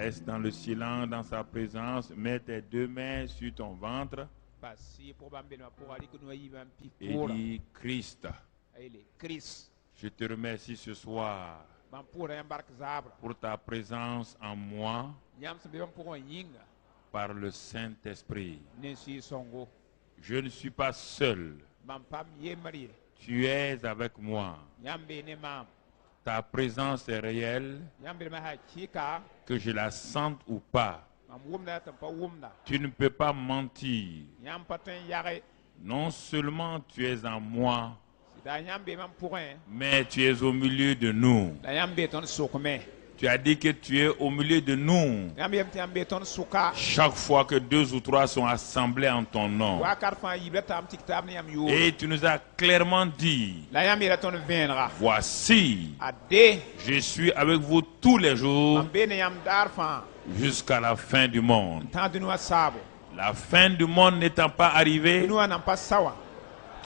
Reste dans le silence, dans sa présence. Mets tes deux mains sur ton ventre. Et dis, Christ, je te remercie ce soir pour ta présence en moi par le Saint-Esprit. Je ne suis pas seul. Tu es avec moi. Ta présence est réelle, que je la sente ou pas. Tu ne peux pas mentir. Non seulement tu es en moi, mais tu es au milieu de nous. Tu as dit que tu es au milieu de nous chaque fois que 2 ou 3 sont assemblés en ton nom. Et tu nous as clairement dit, voici, je suis avec vous tous les jours jusqu'à la fin du monde. La fin du monde n'étant pas arrivée,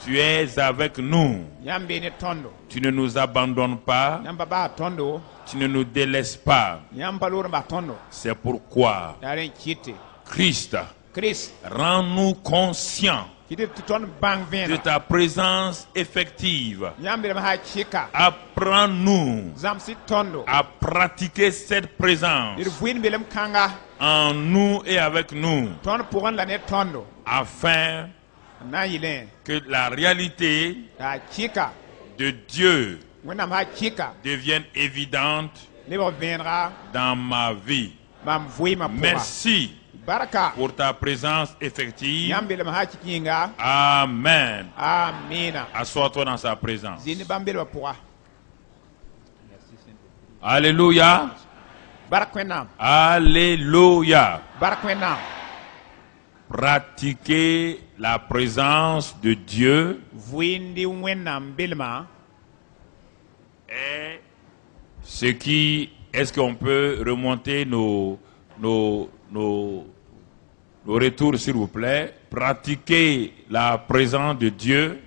tu es avec nous. Tu ne nous abandonnes pas. Tu ne nous délaisses pas. C'est pourquoi, Christ, rends-nous conscients de ta présence effective. Apprends-nous à pratiquer cette présence en nous et avec nous, afin que la réalité de Dieu devienne évidente dans ma vie. Merci pour ta présence effective. Amen. Assois-toi dans sa présence. Alléluia. Alléluia. Pratiquer la présence de Dieu est ce qui... Est-ce qu'on peut remonter nos retours, s'il vous plaît? Pratiquer la présence de Dieu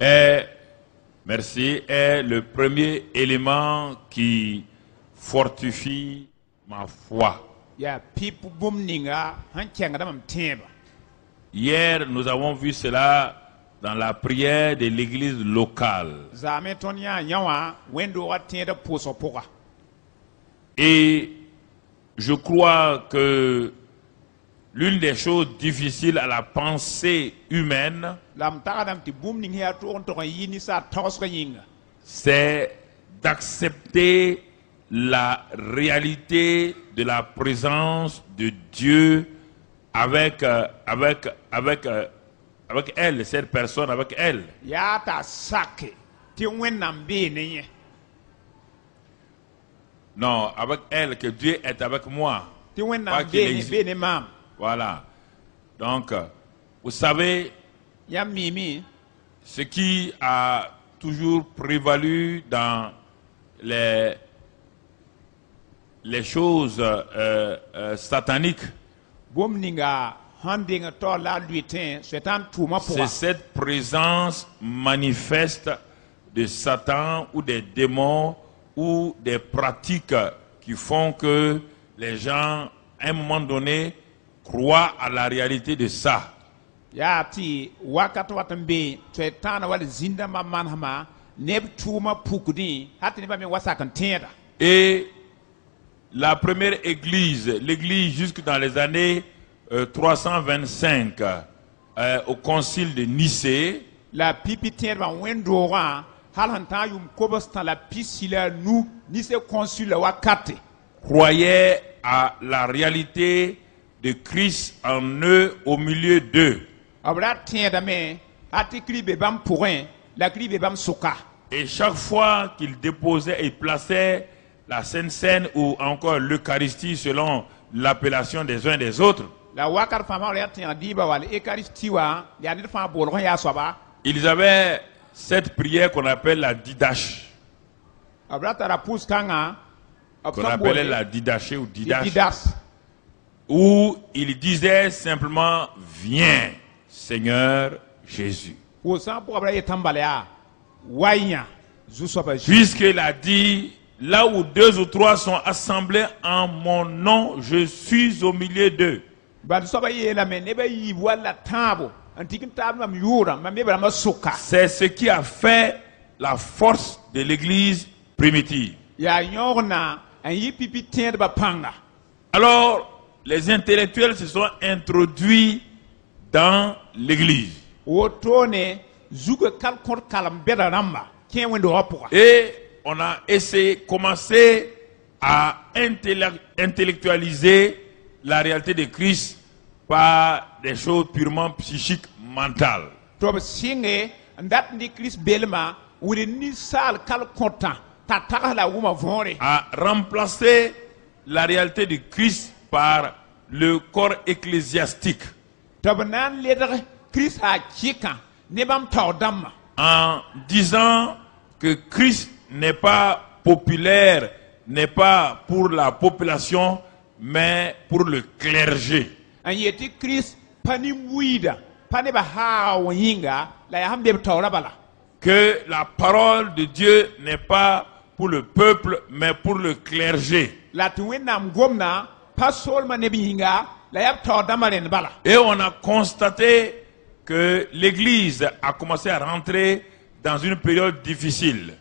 est, merci, est le premier élément qui fortifie ma foi. Hier, nous avons vu cela dans la prière de l'église locale. Et je crois que l'une des choses difficiles à la pensée humaine, c'est d'accepter la réalité de la présence de Dieu avec elle, cette personne avec elle. Non, avec elle, que Dieu est avec moi. Pas qu'il existe. Voilà. Donc, vous savez, ce qui a toujours prévalu dans les choses sataniques, c'est cette présence manifeste de Satan ou des démons ou des pratiques qui font que les gens, à un moment donné, croient à la réalité de ça. Et la première église, l'église jusque dans les années 325, au concile de Nicée, croyait à la réalité de Christ en eux, au milieu d'eux. Et chaque fois qu'il déposait et plaçait la Sainte Seine ou encore l'Eucharistie selon l'appellation des uns des autres, ils avaient cette prière qu'on appelle la didache. Qu'on appelait la didachée ou didache. Où il disait simplement, viens Seigneur Jésus. Puisqu'il a dit, là où 2 ou 3 sont assemblés en mon nom, je suis au milieu d'eux. C'est ce qui a fait la force de l'église primitive. Alors, les intellectuels se sont introduits dans l'église. Et on a commencé à intellectualiser la réalité de Christ par des choses purement psychiques, mentales. À remplacer la réalité de Christ par le corps ecclésiastique. En disant que Christ n'est pas populaire, n'est pas pour la population, mais pour le clergé. Que la parole de Dieu n'est pas pour le peuple, mais pour le clergé. Et on a constaté que l'Église a commencé à rentrer dans une période difficile.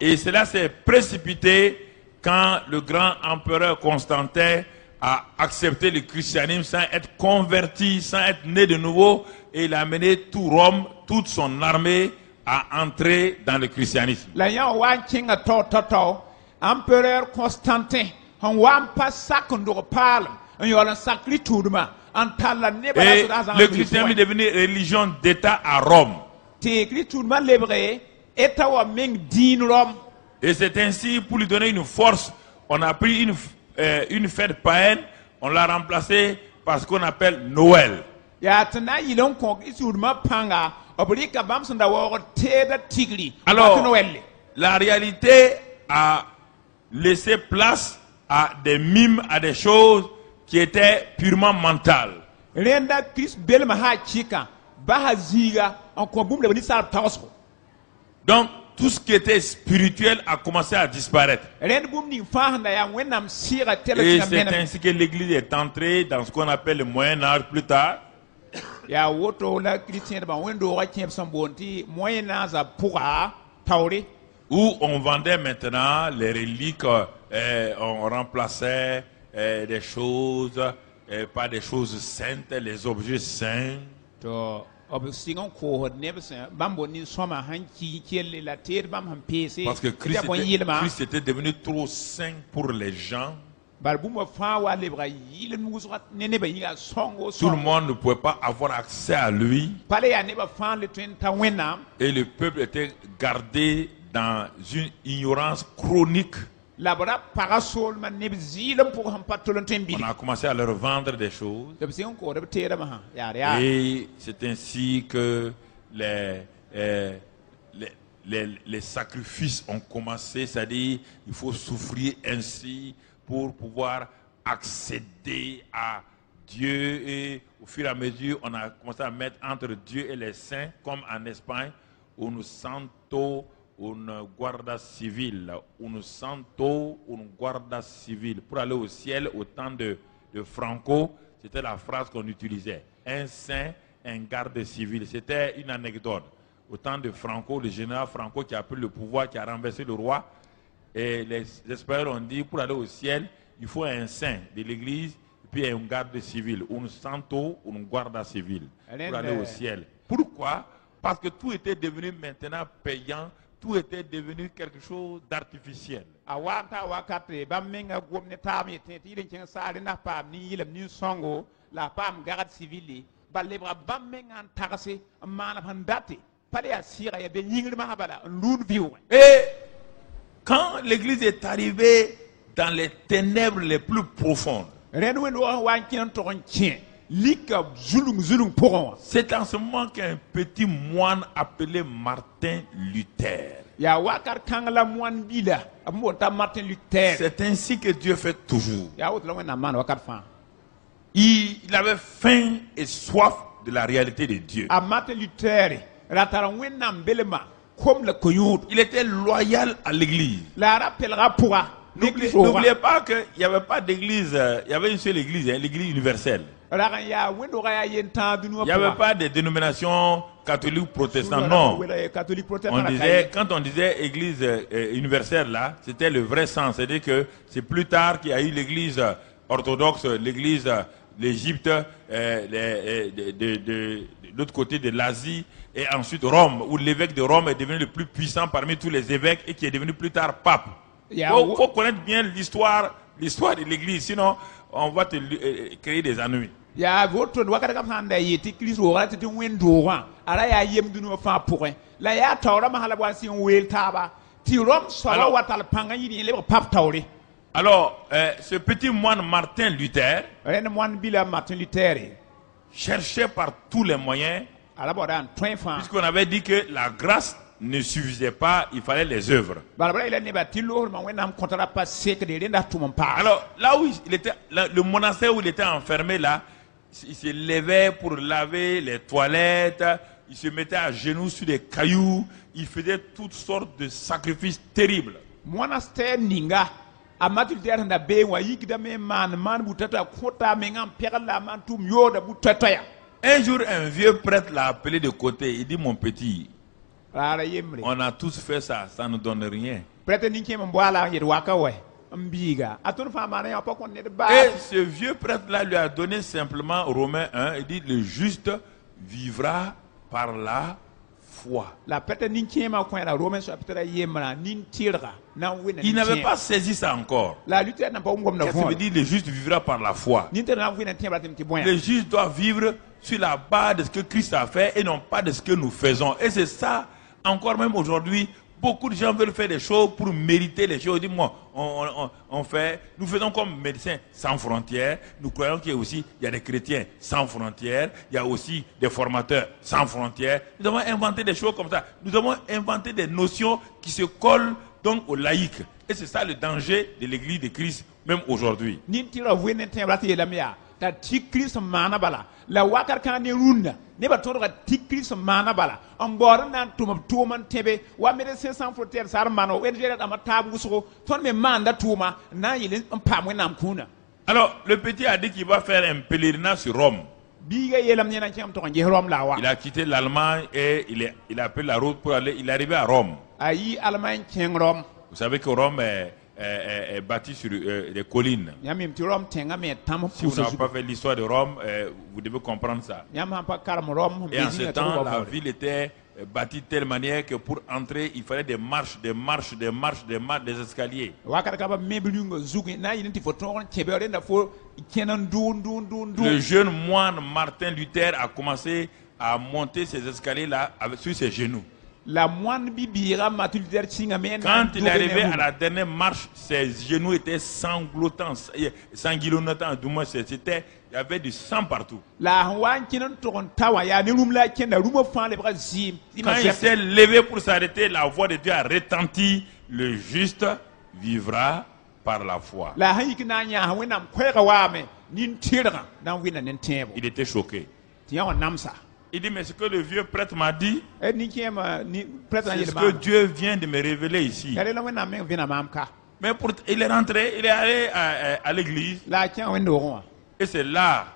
Et cela s'est précipité quand le grand empereur Constantin a accepté le christianisme sans être converti, sans être né de nouveau, et il a amené tout Rome, toute son armée à entrer dans le christianisme. Empereur Constantin, Et le christianisme est devenu religion d'État à Rome. Et c'est ainsi, pour lui donner une force, on a pris une fête païenne, on l'a remplacée par ce qu'on appelle Noël. Alors, la réalité a laissé place à des mimes, à des choses qui étaient purement mentales. Donc, tout ce qui était spirituel a commencé à disparaître. Et c'est ainsi que l'Église est entrée dans ce qu'on appelle le Moyen Âge plus tard. Où on vendait maintenant les reliques, on remplaçait des choses par des choses saintes, les objets saints. Parce que Christ était devenu trop saint pour les gens. Tout le monde ne pouvait pas avoir accès à lui. Et le peuple était gardé dans une ignorance chronique. On a commencé à leur vendre des choses. Et c'est ainsi que les sacrifices ont commencé. C'est-à-dire il faut souffrir ainsi pour pouvoir accéder à Dieu. Et au fur et à mesure, on a commencé à mettre entre Dieu et les saints, comme en Espagne, un santo, une guarda civile, un santo, une guarda civile. Pour aller au ciel, au temps de Franco, c'était la phrase qu'on utilisait. Un saint, un garde civil. C'était une anecdote. Au temps de Franco, le général Franco qui a pris le pouvoir, qui a renversé le roi, et les Espagnols ont dit, pour aller au ciel, il faut un saint de l'église, et puis un garde civil, un santo, un guarda civil, pour aller au ciel. Pourquoi? Parce que tout était devenu maintenant payant, tout était devenu quelque chose d'artificiel. Et quand l'Église est arrivée dans les ténèbres les plus profondes, c'est en ce moment qu'un petit moine appelé Martin Luther. C'est ainsi que Dieu fait toujours. Il avait faim et soif de la réalité de Dieu. Il était loyal à l'église. N'oubliez pas qu'il n'y avait pas d'église, il y avait une seule église, l'église universelle. Il n'y avait pas de dénomination catholique ou protestante, non. Quand on disait église universelle, là, c'était le vrai sens. C'est-à-dire que c'est plus tard qu'il y a eu l'église orthodoxe, l'église d'Égypte, de l'autre côté de l'Asie, et ensuite Rome, où l'évêque de Rome est devenu le plus puissant parmi tous les évêques et qui est devenu plus tard pape. Il faut connaître bien l'histoire de l'église, sinon on va te créer des ennuis. Alors, ce petit moine Martin Luther cherchait par tous les moyens, puisqu'on avait dit que la grâce ne suffisait pas, il fallait les œuvres. Alors, là où il était, le monastère où il était enfermé, là, il se levait pour laver les toilettes, il se mettait à genoux sur des cailloux, il faisait toutes sortes de sacrifices terribles. Monastère Ninga. Un jour, un vieux prêtre l'a appelé de côté. Il dit, mon petit, on a tous fait ça, ça ne donne rien. Et ce vieux prêtre-là lui a donné simplement Romains 1. Il dit, le juste vivra par la foi. Il n'avait pas saisi ça encore. Qu'est-ce que veut dire le juste vivra par la foi? Le juste doit vivre sur la base de ce que Christ a fait et non pas de ce que nous faisons. Et c'est ça, encore même aujourd'hui, beaucoup de gens veulent faire des choses pour mériter les choses. Dis-moi, nous faisons comme Médecins Sans Frontières. Nous croyons qu'il y a aussi des chrétiens sans frontières. Il y a aussi des formateurs sans frontières. Nous avons inventé des choses comme ça. Nous avons inventé des notions qui se collent donc aux laïcs. Et c'est ça le danger de l'église de Christ, même aujourd'hui. La wakar kan ne runda ne ba toro ga tikris mana bala on bor nan tuma tebe wa Médecins Sans Frontières sar mano en jere da matabu so ton me manda tuma na yile on pamwe nam kuna. Alors le petit a dit qu'il va faire un pèlerinage sur Rome. Il a quitté l'Allemagne et il a pris la route pour aller, il est arrivé à Rome. Vous savez que Rome est bâti sur des collines. Si vous n'avez pas fait l'histoire de Rome, vous devez comprendre ça. Et en ce temps, la ville était bâtie de telle manière que pour entrer, il fallait des marches, des escaliers. Le jeune moine Martin Luther a commencé à monter ces escaliers-là sur ses genoux. Quand il est arrivé à la dernière marche, ses genoux étaient sanglotants, du moins il y avait du sang partout. Quand il s'est levé pour s'arrêter, la voix de Dieu a retenti, le juste vivra par la foi. Il était choqué. Il dit, mais ce que le vieux prêtre m'a dit, c'est ce que Dieu vient de me révéler ici. Mais il est rentré, il est allé à l'église. Et c'est là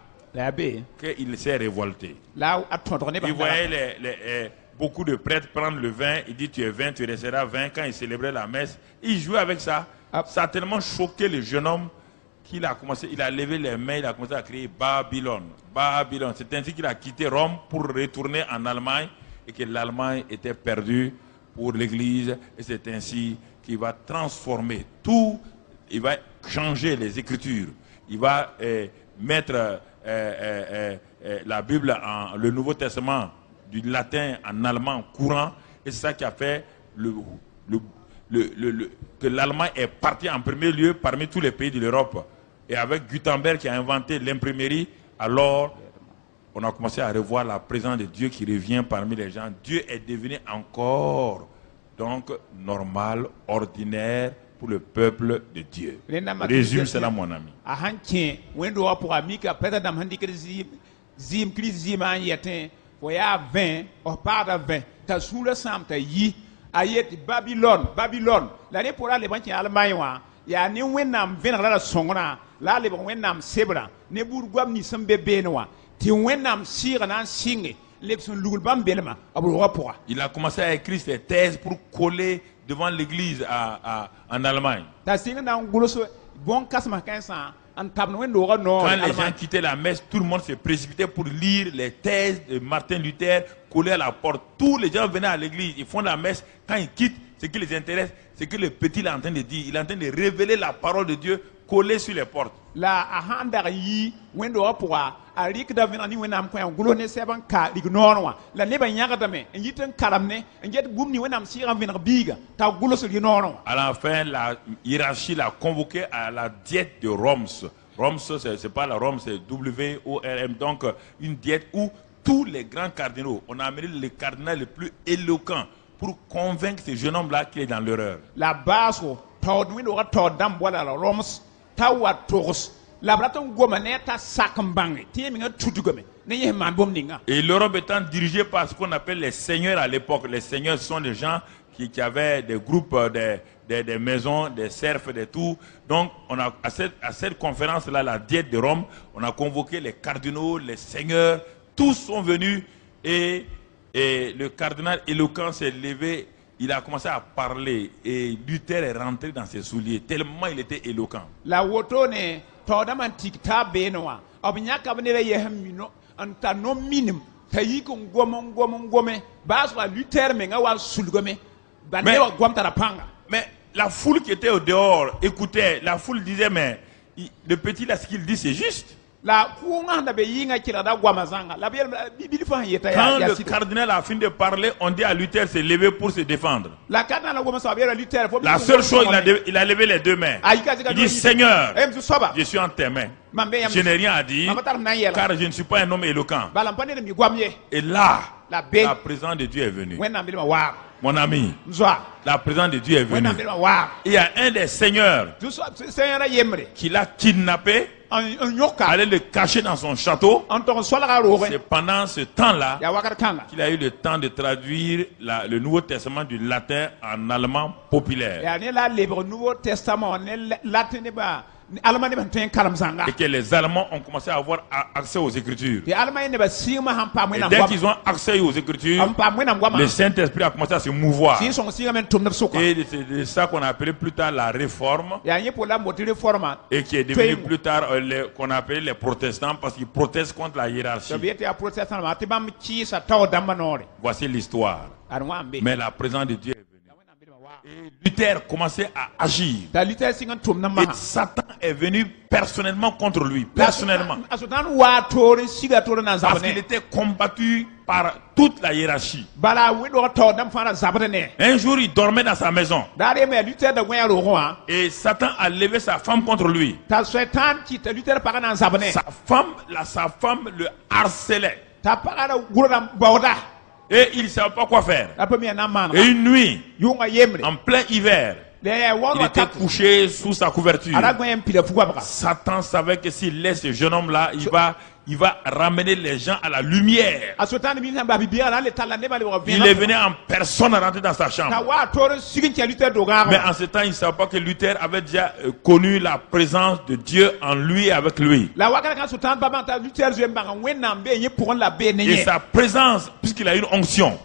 qu'il s'est révolté. Il voyait beaucoup de prêtres prendre le vin. Il dit, tu es vin, tu resteras vin. Quand il célébrait la messe, il jouait avec ça. Ça a tellement choqué le jeune homme qu'il a commencé, il a levé les mains, il a commencé à crier Babylone, Babylone. C'est ainsi qu'il a quitté Rome pour retourner en Allemagne et que l'Allemagne était perdue pour l'Église. Et c'est ainsi qu'il va transformer tout, il va changer les Écritures. Il va mettre la Bible, le Nouveau Testament du latin en allemand courant. Et c'est ça qui a fait que l'Allemagne est partie en premier lieu parmi tous les pays de l'Europe. Et avec Gutenberg qui a inventé l'imprimerie, alors on a commencé à revoir la présence de Dieu qui revient parmi les gens. Dieu est devenu encore donc normal, ordinaire pour le peuple de Dieu. Résume cela, mon ami. ayet Babylone la ne pour aller banki Allemagne wa ya ni wennam venra la songona la le bon wennam sebra ne burgwam ni sambe benwa ti wennam sira nan singe lepson lugul bam belma abul rapport. Il a commencé à écrire ses thèses pour coller devant l'église en Allemagne. Ta singa nan guloso bon kasma kansa. Quand les gens quittaient la messe, tout le monde se précipitait pour lire les thèses de Martin Luther collées à la porte. Tous les gens venaient à l'église, ils font la messe. Quand ils quittent, ce qui les intéresse, c'est que le petit est en train de dire. Il est en train de révéler la parole de Dieu collée sur les portes. La ahanda yi wendo apwa arik da vina ni wenam ko en gulo ne seban ka ignorwa la ne ban yaga dame yiten karamne nget gumni wenam siran vina biga ta gulo so ignorwa. À la fin, la hiérarchie l'a convoqué à la diète de Worms. Worms, c'est pas la Rome, c'est W-O-R-M. Donc une diète où tous les grands cardinaux, on a amené les cardinaux les plus éloquents pour convaincre ce jeune homme là qu'il est dans l'erreur. La base tord windo ga tordam wala la Worms tawa toros la braton gomaneta sakambange tie minga tutugome ne yema bom ninga. Et l'Europe étant dirigée par ce qu'on appelle les seigneurs à l'époque. Les seigneurs sont des gens qui avaient des groupes, des maisons, des cerfs, des tout. Donc on a à cette conférence là, la diète de Rome, on a convoqué les cardinaux, les seigneurs, tous sont venus et le cardinal éloquent s'est levé. Il a commencé à parler et Luther est rentré dans ses souliers tellement il était éloquent. La wotone todaman tikta benoa obinyaka benere yehmino anta no minim tayiko ngome baswa Luther menga wa sulgome banewa gwamtara panga. Mais la foule qui était au dehors écoutait, la foule disait mais le petit là ce qu'il dit c'est juste. Quand le cardinal a fini de parler, on dit à Luther de se lever pour se défendre. La seule chose, il a levé les deux mains. Il dit Seigneur, je suis en tes mains. Je n'ai rien à dire car je ne suis pas un homme éloquent. Et là, la présence de Dieu est venue. Mon ami, la présence de Dieu est venue. Il y a un des seigneurs qui l'a kidnappé, allait le cacher dans son château. C'est pendant ce temps-là qu'il a eu le temps de traduire le Nouveau Testament du latin en allemand populaire. Et que les Allemands ont commencé à avoir accès aux Écritures. Et dès qu'ils ont accès aux Écritures, le Saint-Esprit a commencé à se mouvoir. Et c'est ça qu'on a appelé plus tard la Réforme. Et qui est devenu plus tard qu'on a appelé les protestants parce qu'ils protestent contre la hiérarchie. Voici l'histoire. Mais la présence de Dieu. Et Luther commençait à agir. Et Satan est venu personnellement contre lui. Personnellement. Parce qu'il était combattu par toute la hiérarchie. Un jour, il dormait dans sa maison. Et Satan a levé sa femme contre lui. Sa femme le harcelait. Et il ne savait pas quoi faire. Et une nuit, en plein hiver, il était couché sous sa couverture. Satan savait que s'il laisse ce jeune homme-là, il va ramener les gens à la lumière. Il est venu en personne rentrer dans sa chambre. Mais en ce temps, il ne savait pas que Luther avait déjà connu la présence de Dieu en lui et avec lui. Et sa présence, puisqu'il a une onction,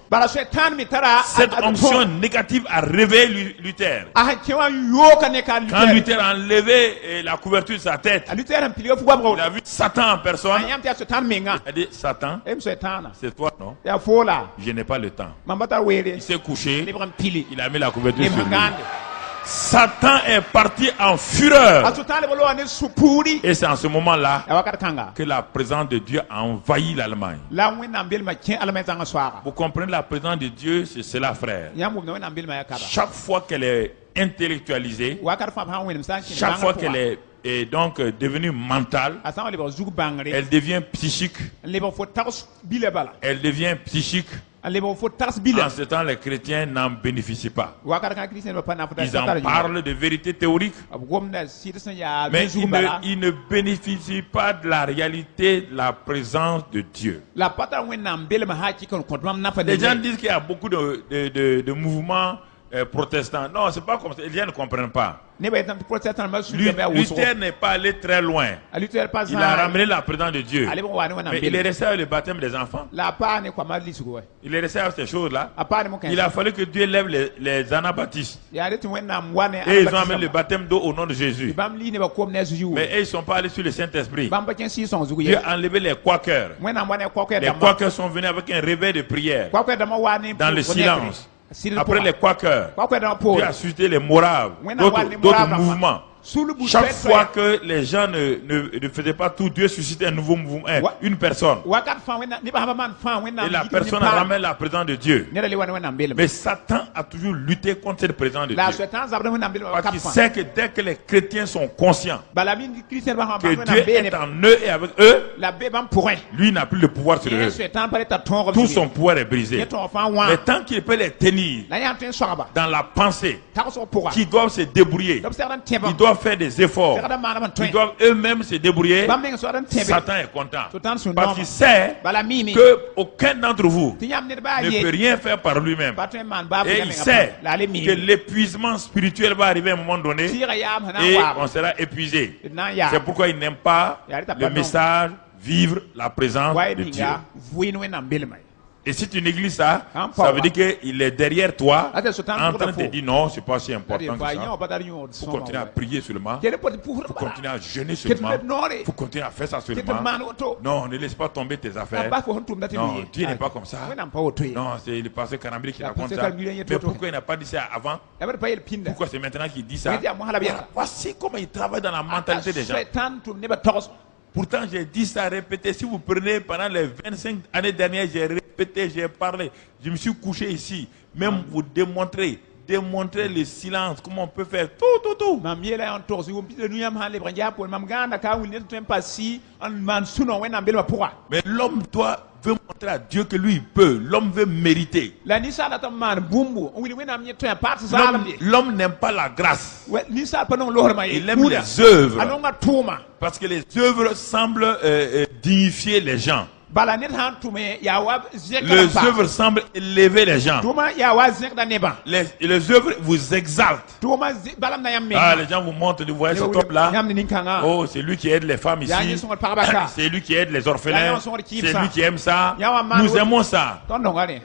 cette onction négative a réveillé Luther. Quand Luther a enlevé la couverture de sa tête, il a vu Satan en personne. Il a dit Satan, c'est toi, non? Je n'ai pas le temps. Il s'est couché, il a mis la couverture sur lui. Satan est parti en fureur. Et c'est en ce moment-là que la présence de Dieu a envahi l'Allemagne. Vous comprenez, la présence de Dieu, c'est cela, frère. Chaque fois qu'elle est intellectualisée, chaque fois qu'elle est donc devenue mentale, elle devient psychique. Elle devient psychique En ce temps, les chrétiens n'en bénéficient pas. Ils en parlent de vérités théoriques, mais ils ne bénéficient pas de la réalité de la présence de Dieu. Les gens disent qu'il y a beaucoup de mouvements protestants. Non, c'est pas comme ça. Les gens ne comprennent pas. Luther n'est pas allé très loin. Il a ramené la présence de Dieu. Mais il est resté avec le baptême des enfants. Il est resté avec ces choses-là. Il a fallu que Dieu lève les anabaptistes. Et ils ont amené le baptême d'eau au nom de Jésus. Mais ils ne sont pas allés sur le Saint-Esprit. Dieu a enlevé les quakers. Les quakers sont venus avec un réveil de prière dans le silence. Après les quakers, Dieu a suscité les moraves, d'autres mouvements. Chaque fois que les gens ne faisaient pas tout, Dieu suscitait un nouveau mouvement, une personne. Et la personne ramène la présence de Dieu. Mais Satan a toujours lutté contre cette présence de Dieu. Parce qu'il sait que dès que les chrétiens sont conscients que Dieu est en eux et avec eux, lui n'a plus le pouvoir sur eux. Tout son pouvoir est brisé. Mais tant qu'il peut les tenir dans la pensée, qu'ils doivent se débrouiller, ils doivent faire des efforts, ils doivent eux-mêmes se débrouiller, Satan est content. Parce qu'il sait qu'aucun d'entre vous ne peut rien faire par lui-même. Et il sait que l'épuisement spirituel va arriver à un moment donné et on sera épuisé. C'est pourquoi il n'aime pas le message vivre la présence de Dieu. Et si tu négliges ça, ça veut dire qu'il est derrière toi en train de te dire non, c'est pas si important que ça. Il faut continuer à prier seulement. Il faut continuer à jeûner seulement. Il faut continuer à faire ça seulement. Non, ne laisse pas tomber tes affaires. Non, Dieu n'est pas comme ça. Non, c'est le pasteur Karambili qui raconte ça. Mais pourquoi il n'a pas dit ça avant? Pourquoi c'est maintenant qu'il dit ça? Voici comment il travaille dans la mentalité des gens. Pourtant, j'ai dit ça, répété. Si vous prenez pendant les 25 années dernières, j'ai répété, j'ai parlé. Je me suis couché ici. Même vous démontrer le silence, comment on peut faire tout. Mais l'homme veut montrer à Dieu que lui il peut. L'homme veut mériter. L'homme n'aime pas la grâce. Il aime les œuvres. Parce que les œuvres semblent dignifier les gens. Les œuvres semblent élever les gens. Les œuvres vous exaltent. Les gens vous montrent, vous voyez ce top-là. Oh, c'est lui qui aide les femmes ici. C'est lui qui aide les orphelins. C'est lui qui aime ça. Nous aimons ça.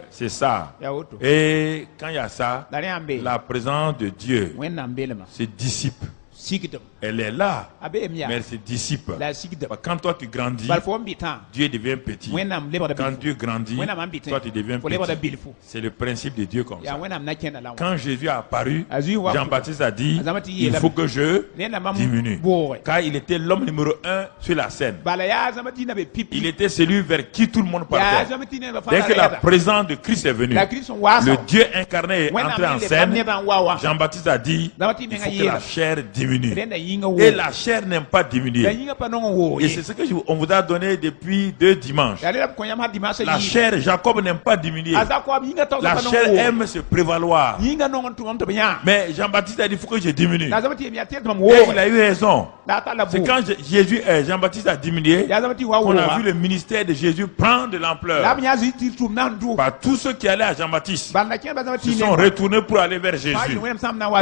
C'est ça. Et quand il y a ça, la présence de Dieu se dissipe. Elle est là, mais elle se dissipe. Quand toi tu grandis, Dieu devient petit. Quand Dieu grandit, toi tu deviens petit. C'est le principe de Dieu comme ça. Quand Jésus a apparu, Jean-Baptiste a dit, il faut que je diminue. Car il était l'homme numéro 1 sur la scène. Il était celui vers qui tout le monde partait. Dès que la présence de Christ est venue, le Dieu incarné est entré en scène. Jean-Baptiste a dit, il faut que la chair diminue. Et la chair n'aime pas diminuer. Et c'est ce que on vous a donné depuis 2 dimanches. La chair, Jacob n'aime pas diminuer. La chair aime se prévaloir. Mais Jean-Baptiste a dit, il faut que je diminue. Et il a eu raison. C'est quand Jean-Baptiste a diminué qu'on a vu le ministère de Jésus prendre de l'ampleur. Par tous ceux qui allaient à Jean-Baptiste se sont retournés pour aller vers Jésus. Et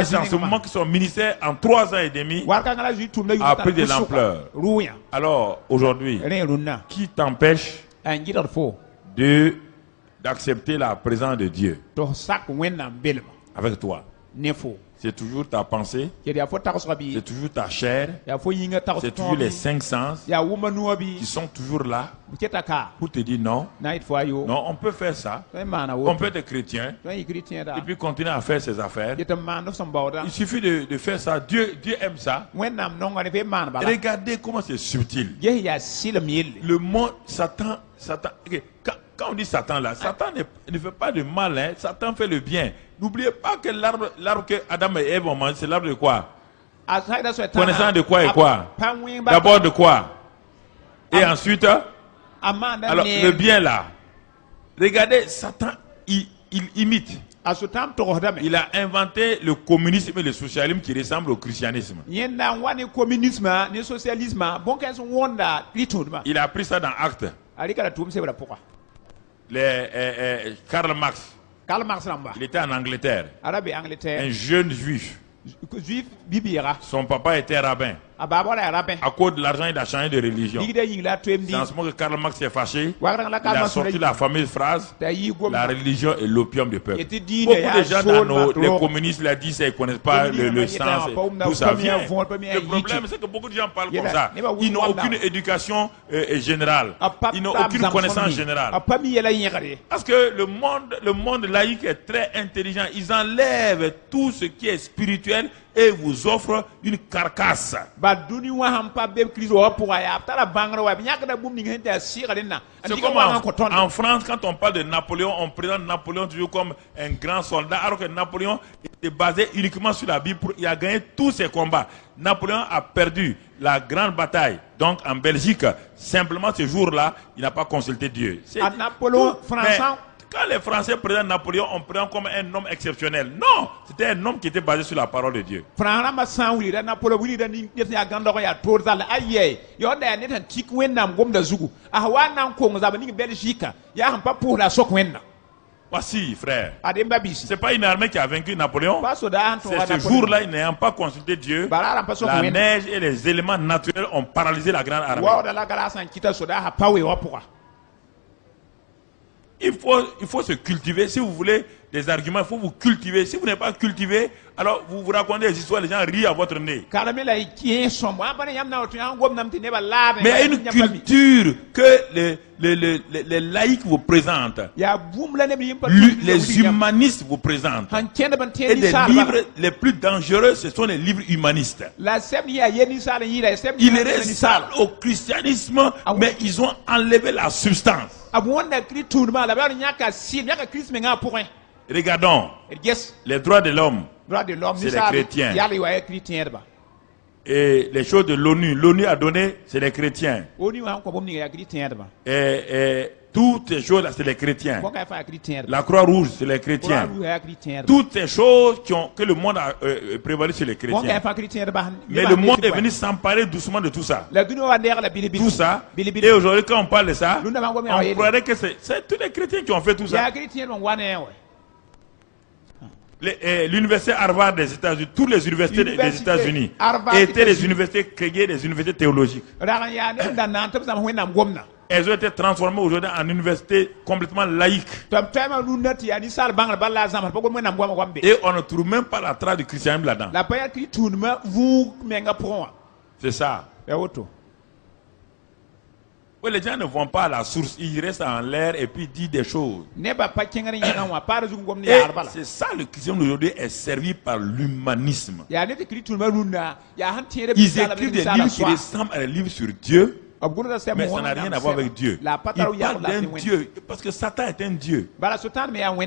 c'est en ce moment que son ministère, en 3 ans et demi, a pris de l'ampleur. Alors, aujourd'hui, qui t'empêche d'accepter la présence de Dieu avec toi? C'est toujours ta pensée, c'est toujours ta chair, c'est toujours les 5 sens qui sont toujours là pour te dire non. Non, on peut faire ça. On peut être chrétien et puis continuer à faire ses affaires. Il suffit de faire ça. Dieu aime ça. Regardez comment c'est subtil. Le monde, Satan. Quand on dit Satan là, Satan ne fait pas de mal, hein. Satan fait le bien. N'oubliez pas que l'arbre que Adam et Ève ont mangé, c'est l'arbre de quoi? Connaissant de quoi et quoi? D'abord de quoi? Et ensuite, alors le bien là. Regardez, Satan il imite. Il a inventé le communisme et le socialisme qui ressemblent au christianisme. Il a pris ça dans Actes. Karl Marx. Il était en Angleterre. Un jeune juif. Son papa était rabbin. À cause de l'argent, il a changé de religion. C'est en ce moment que Karl Marx s'est fâché. Il a sorti la fameuse phrase: la religion est l'opium du peuple. Beaucoup de gens dans les communistes l'ont dit, ils ne connaissent pas le sens, d'où ça vient. Le problème, c'est que beaucoup de gens parlent comme ça. Ils n'ont aucune éducation générale. Ils n'ont aucune connaissance générale. Parce que le monde laïque est très intelligent. Ils enlèvent tout ce qui est spirituel et vous offrent une carcasse. C'est comme en France, quand on parle de Napoléon, on présente Napoléon toujours comme un grand soldat, alors que Napoléon était basé uniquement sur la Bible. Il a gagné tous ses combats. Napoléon a perdu la grande bataille, donc en Belgique. Simplement ce jour-là, il n'a pas consulté Dieu. Quand les Français présentent Napoléon, on prend comme un homme exceptionnel. Non, c'était un homme qui était basé sur la parole de Dieu. Voici, frère. Ce n'est pas une armée qui a vaincu Napoléon. C'est ce jour-là, n'ayant pas consulté Dieu, la neige et les éléments naturels ont paralysé la grande armée. Il faut se cultiver. Si vous voulez des arguments, il faut vous cultiver. Si vous n'êtes pas cultivé, alors vous vous racontez des histoires, les gens rient à votre nez. Mais il y a une culture que les laïcs vous présentent. Les humanistes vous présentent. Et les livres les plus dangereux, ce sont les livres humanistes. Ils ressemblent au christianisme, mais ils ont enlevé la substance. Regardons les droits de l'homme. C'est les chrétiens. Et les choses de l'ONU. L'ONU a donné, c'est les chrétiens. Et toutes ces choses-là, c'est les chrétiens. La Croix-Rouge, c'est les chrétiens. Toutes ces choses que le monde a prévalu sur les chrétiens. Mais le monde est venu s'emparer doucement de tout ça. Tout ça. Et aujourd'hui, quand on parle de ça, on croirait que c'est tous les chrétiens qui ont fait tout ça. L'université Harvard des États-Unis, toutes les universités des États-Unis étaient des universités créées, des universités théologiques. Elles ont été transformées aujourd'hui en universités complètement laïques. Et on ne trouve même pas la trace du christianisme là-dedans. C'est ça. Oui, les gens ne vont pas à la source, ils restent en l'air et puis disent des choses. Et c'est ça, le christianisme aujourd'hui est servi par l'humanisme. Ils écrivent des livres qui ressemblent à des livres sur Dieu, mais ça n'a rien à voir avec Dieu. Ils parlent d'un Dieu, parce que Satan est un Dieu.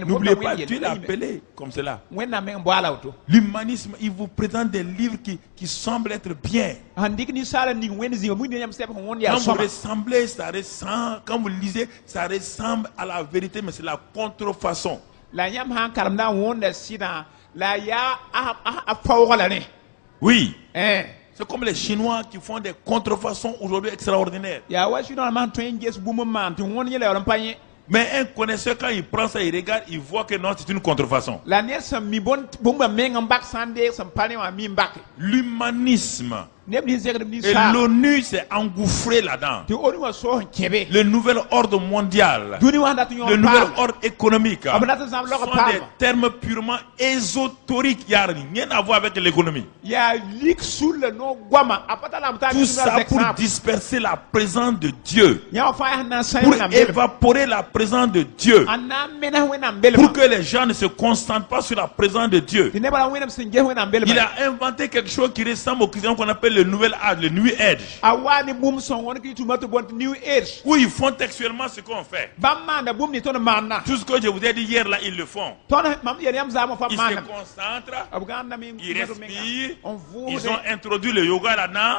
N'oubliez pas, Dieu l'a appelé comme cela. L'humanisme, il vous présente des livres qui semblent être bien. Quand vous ressemblez, ça ressemble, quand vous lisez, ça ressemble à la vérité, mais c'est la contrefaçon. Oui. C'est comme les Chinois qui font des contrefaçons aujourd'hui extraordinaires. Mais un connaisseur, quand il prend ça, il regarde, il voit que non, c'est une contrefaçon. L'humanisme. Et l'ONU s'est engouffré là-dedans. Le nouvel ordre mondial, le nouvel ordre économique, sont des termes purement ésotériques. Il n'y a rien à voir avec l'économie. Tout ça pour disperser la présence de Dieu, pour évaporer la présence de Dieu, pour que les gens ne se concentrent pas sur la présence de Dieu. Il a inventé quelque chose qui ressemble au christianisme qu'on appelle le le nouvel âge, le New Age, où ils font textuellement ce qu'on fait. Tout ce que je vous ai dit hier là, ils le font. Ils se concentrent, ils respirent, ils ont introduit le yoga là-dedans,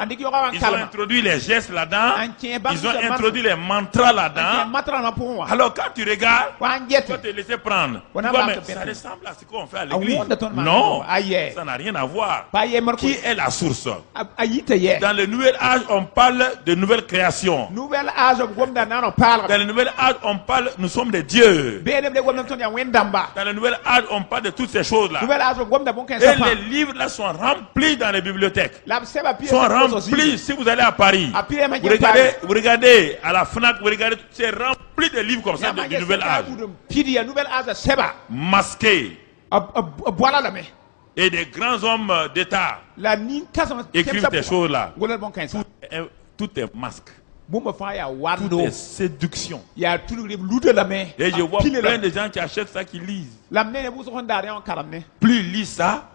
ils ont introduit les gestes là-dedans, ils ont introduit les mantras là-dedans. Alors quand tu regardes, tu vas te laisser prendre. Tu vois, mais ça ressemble à ce qu'on fait à l'église. Non, ça n'a rien à voir. Qui est la source? Dans le nouvel âge, on parle de nouvelle création. Dans le nouvel âge, on parle, nous sommes des dieux. Dans le nouvel âge, on parle de toutes ces choses-là. Et les livres là sont remplis dans les bibliothèques. Sont remplis. Si vous allez à Paris, vous regardez à la FNAC, vous regardez, c'est rempli de livres comme ça du nouvel âge. Masqués. Et des grands hommes d'État écrivent des choses là. Tout est masque. Tout est séduction. Et je vois plein de gens qui achètent ça, qui lisent. Plus ils lisent ça,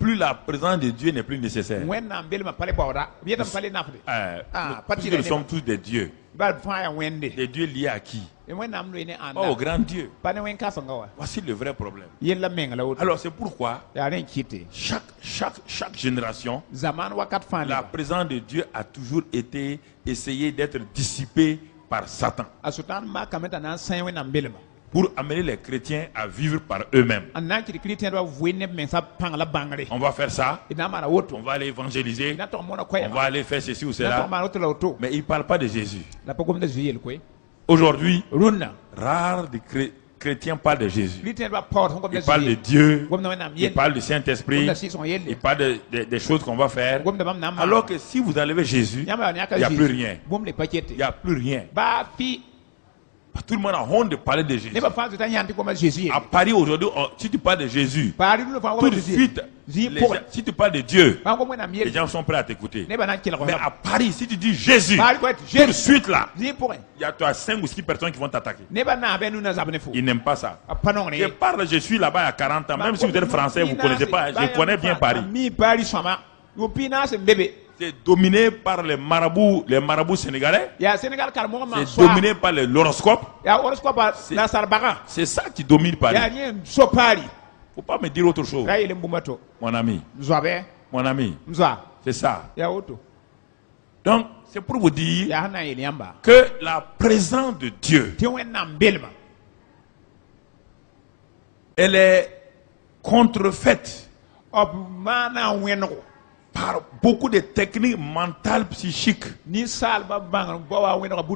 plus la présence de Dieu n'est plus nécessaire. Puisque nous sommes tous des dieux. Des dieux liés à qui? Pas au grand Dieu. Voici le vrai problème. Alors c'est pourquoi chaque génération, la présence de Dieu a toujours été essayée d'être dissipée par Satan pour amener les chrétiens à vivre par eux-mêmes. On va faire ça, on va aller évangéliser, on va aller faire ceci ou cela, mais il ne parle pas de Jésus. Aujourd'hui, rares de chrétiens parlent de Jésus. Ils parlent de Dieu, ils parlent du Saint-Esprit, ils parlent des choses qu'on va faire. Alors que si vous enlevez Jésus, il n'y a plus rien. Il n'y a plus rien. Tout le monde a honte de parler de Jésus. À Paris aujourd'hui, si tu parles de Jésus, tout de suite, si tu parles de Dieu, les gens sont prêts à t'écouter. Mais à Paris, si tu dis Jésus, tout de suite là, il y a 5 ou 6 personnes qui vont t'attaquer. Ils n'aiment pas ça. Je suis là-bas il y a 40 ans. Même si vous êtes français, vous ne connaissez pas. Je connais bien Paris. C'est dominé par les marabouts sénégalais. C'est dominé par l'horoscope. C'est ça qui domine Paris. Il ne faut pas me dire autre chose. Mon ami. Mon ami. C'est ça. Donc, c'est pour vous dire que la présence de Dieu, elle est contrefaite par beaucoup de techniques mentales, psychiques. On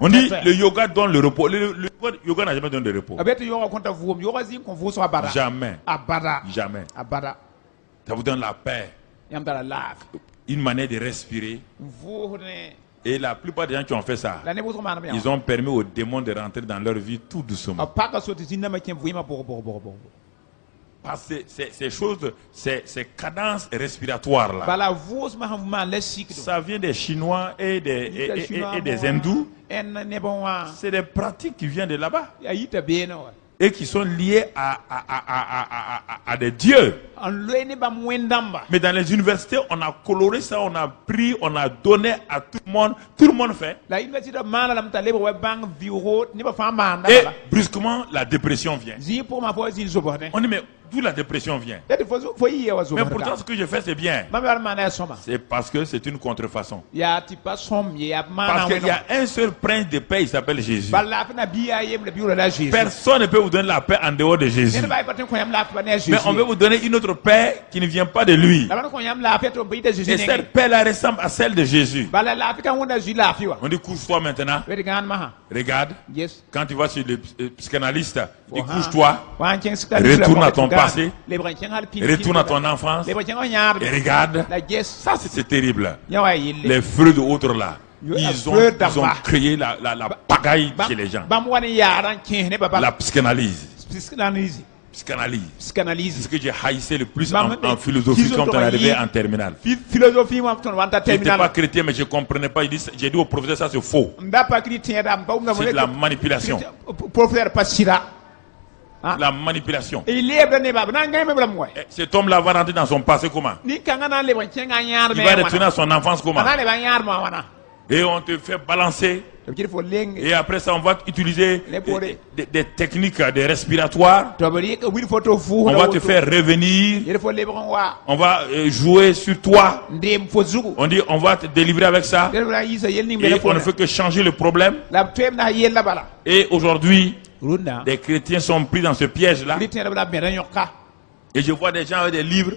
dit le yoga donne le repos. Le yoga n'a jamais donné de repos. Jamais. Jamais. Ça vous donne la paix. Une manière de respirer. Et la plupart des gens qui ont fait ça, ils ont permis aux démons de rentrer dans leur vie tout doucement. Parce que ces choses, ces cadences respiratoires là, ça vient des Chinois et des Hindous. C'est des pratiques qui viennent de là-bas et qui sont liées à des dieux. Mais dans les universités, on a coloré ça, on a pris, on a donné à tout le monde. Tout le monde fait. Et brusquement, la dépression vient. On dit, mais d'où la dépression vient? Mais pourtant, ce que je fais, c'est bien. C'est parce que c'est une contrefaçon. Parce qu'il y a un seul prince de paix, il s'appelle Jésus. Personne ne peut vous donner la paix en dehors de Jésus. Mais on veut vous donner une autre paix qui ne vient pas de lui. Et cette paix-là ressemble à celle de Jésus. On dit couche-toi maintenant. Regarde. Quand tu vas sur le psychanalyste, il dit couche-toi. Retourne à ton passé. Retourne à ton enfance. Et regarde. Ça, c'est terrible. Les fruits de autres là. Ils ont créé la pagaille chez les gens. La psychanalyse. C'est ce que j'ai haïssé le plus en philosophie quand on est arrivé en terminale. Je n'étais pas chrétien, mais je ne comprenais pas. J'ai dit au professeur, ça c'est faux. C'est de la manipulation. la manipulation. Cet homme-là va rentrer dans son passé comment? Il va retourner à son enfance comment? Et on te fait balancer. Et après ça, on va utiliser des techniques des respiratoires. On va te faire revenir. On va jouer sur toi. On dit on va te délivrer avec ça. Et on ne fait que changer le problème. Et aujourd'hui, des chrétiens sont pris dans ce piège-là. Et je vois des gens avec des livres.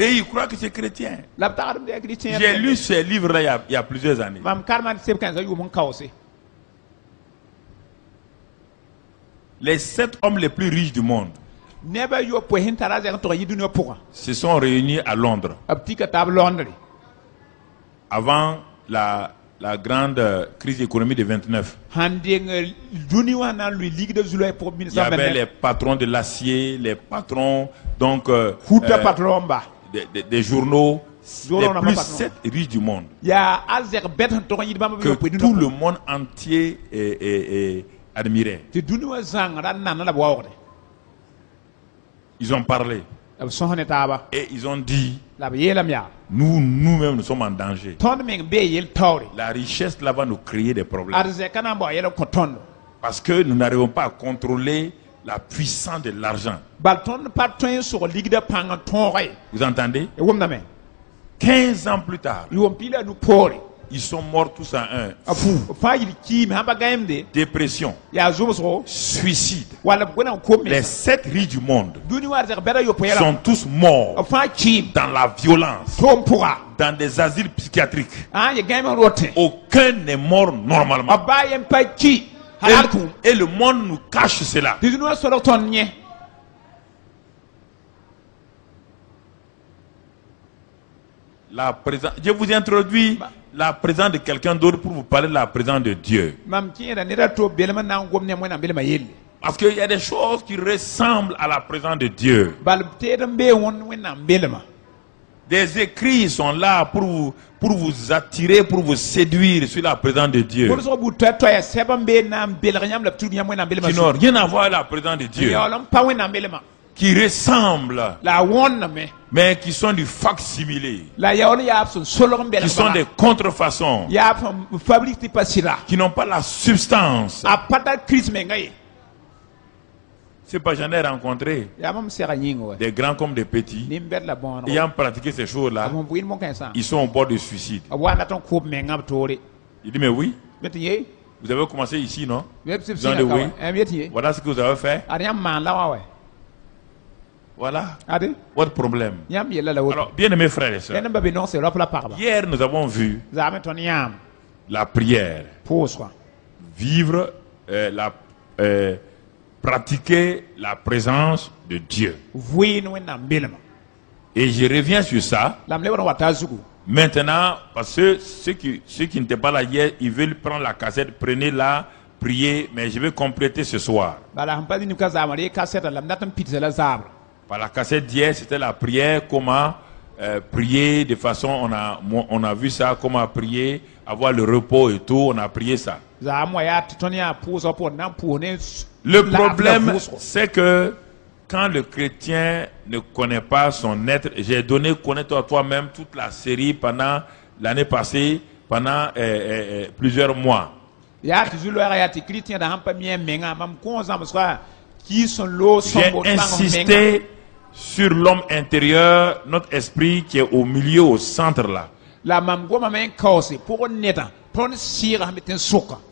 Et ils croient que c'est chrétien. J'ai lu ces livres-là il y a plusieurs années. Les 7 hommes les plus riches du monde se sont réunis à Londres avant la grande crise économique de 29. Il y avait les patrons de l'acier, les patrons donc des journaux, les plus 7 riches du monde, que tout le monde entier admirait. Ils ont parlé et ils ont dit, nous-mêmes nous sommes en danger. La richesse là va nous créer des problèmes parce que nous n'arrivons pas à contrôler la puissance de l'argent. Vous entendez? 15 ans plus tard, ils sont morts tous à un. Dépression, suicide. Les 7 riches du monde sont tous morts dans la violence, dans des asiles psychiatriques. Aucun n'est mort normalement. Et le monde nous cache cela. Je vous ai introduit la présence de quelqu'un d'autre pour vous parler de la présence de Dieu. Parce qu'il y a des choses qui ressemblent à la présence de Dieu. Des écrits sont là pour vous attirer, pour vous séduire sur la présence de Dieu. Qui n'ont rien à voir avec la présence de Dieu. Qui ressemblent, mais qui sont du facsimilé. Qui sont des contrefaçons. Qui n'ont pas la substance. C'est pas, j'en ai rencontré des grands comme des petits ayant pratiqué ces choses-là. Ils sont au bord du suicide. Il dit mais oui, vous avez commencé ici, non? Vous avez dit oui. Voilà ce que vous avez fait. Voilà votre problème. Alors, bien aimés frères et sœurs, hier nous avons vu la prière, vivre pratiquer la présence de Dieu. Et je reviens sur ça maintenant parce que ceux qui n'étaient pas là hier, ils veulent prendre la cassette, prenez-la, priez, mais je vais compléter ce soir. Par la cassette d'hier, c'était la prière, comment prier de façon, on a vu ça, comment prier, avoir le repos et tout, on a prié ça. Le problème, c'est que quand le chrétien ne connaît pas son être, j'ai donné connaître à toi-même toute la série pendant l'année passée, pendant plusieurs mois. J'ai insisté sur l'homme intérieur, notre esprit qui est au milieu, au centre là.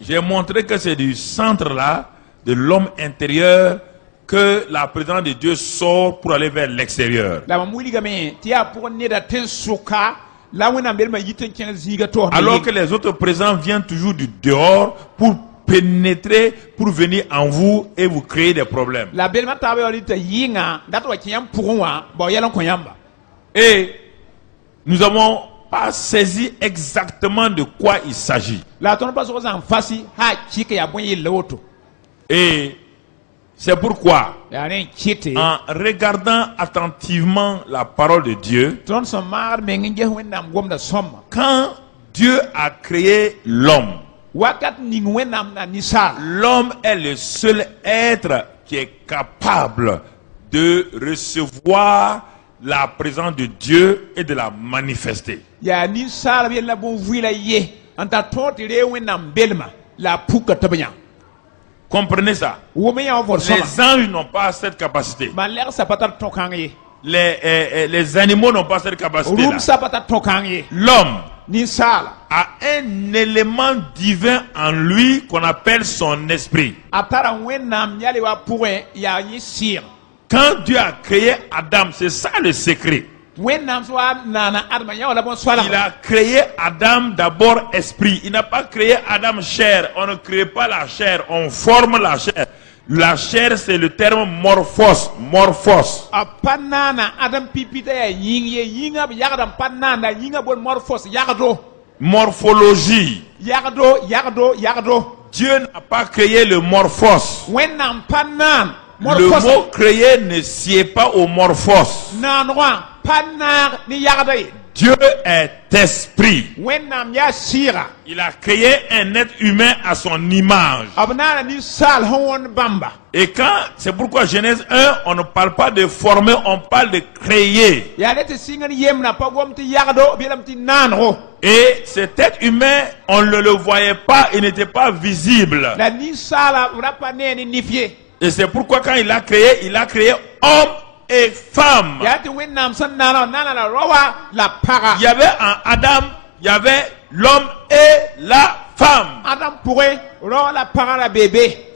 J'ai montré que c'est du centre là, de l'homme intérieur, que la présence de Dieu sort pour aller vers l'extérieur. Alors que les autres présents viennent toujours du dehors pour pénétrer, pour venir en vous et vous créer des problèmes. Et nous avons pas saisi exactement de quoi il s'agit. Et c'est pourquoi, en regardant attentivement la parole de Dieu, quand Dieu a créé l'homme, L'homme est le seul être qui est capable de recevoir la présence de Dieu et de la manifester. Comprenez ça. Les anges n'ont pas cette capacité. Les animaux n'ont pas cette capacité. L'homme a un élément divin en lui qu'on appelle son esprit. Quand Dieu a créé Adam, c'est ça le secret. Il a créé Adam d'abord esprit. Il n'a pas créé Adam chair. On ne crée pas la chair, on forme la chair. La chair, c'est le terme morphos. Morphos. Morphologie. Dieu n'a pas créé le morphos. Le mot créé ne sied pas au morphos. Dieu est esprit. Il a créé un être humain à son image. Et quand, c'est pourquoi Genèse 1, on ne parle pas de former, on parle de créer. Et cet être humain, on ne le voyait pas, il n'était pas visible. Et c'est pourquoi quand il a créé homme et femme. Il y avait en Adam, il y avait l'homme et la femme.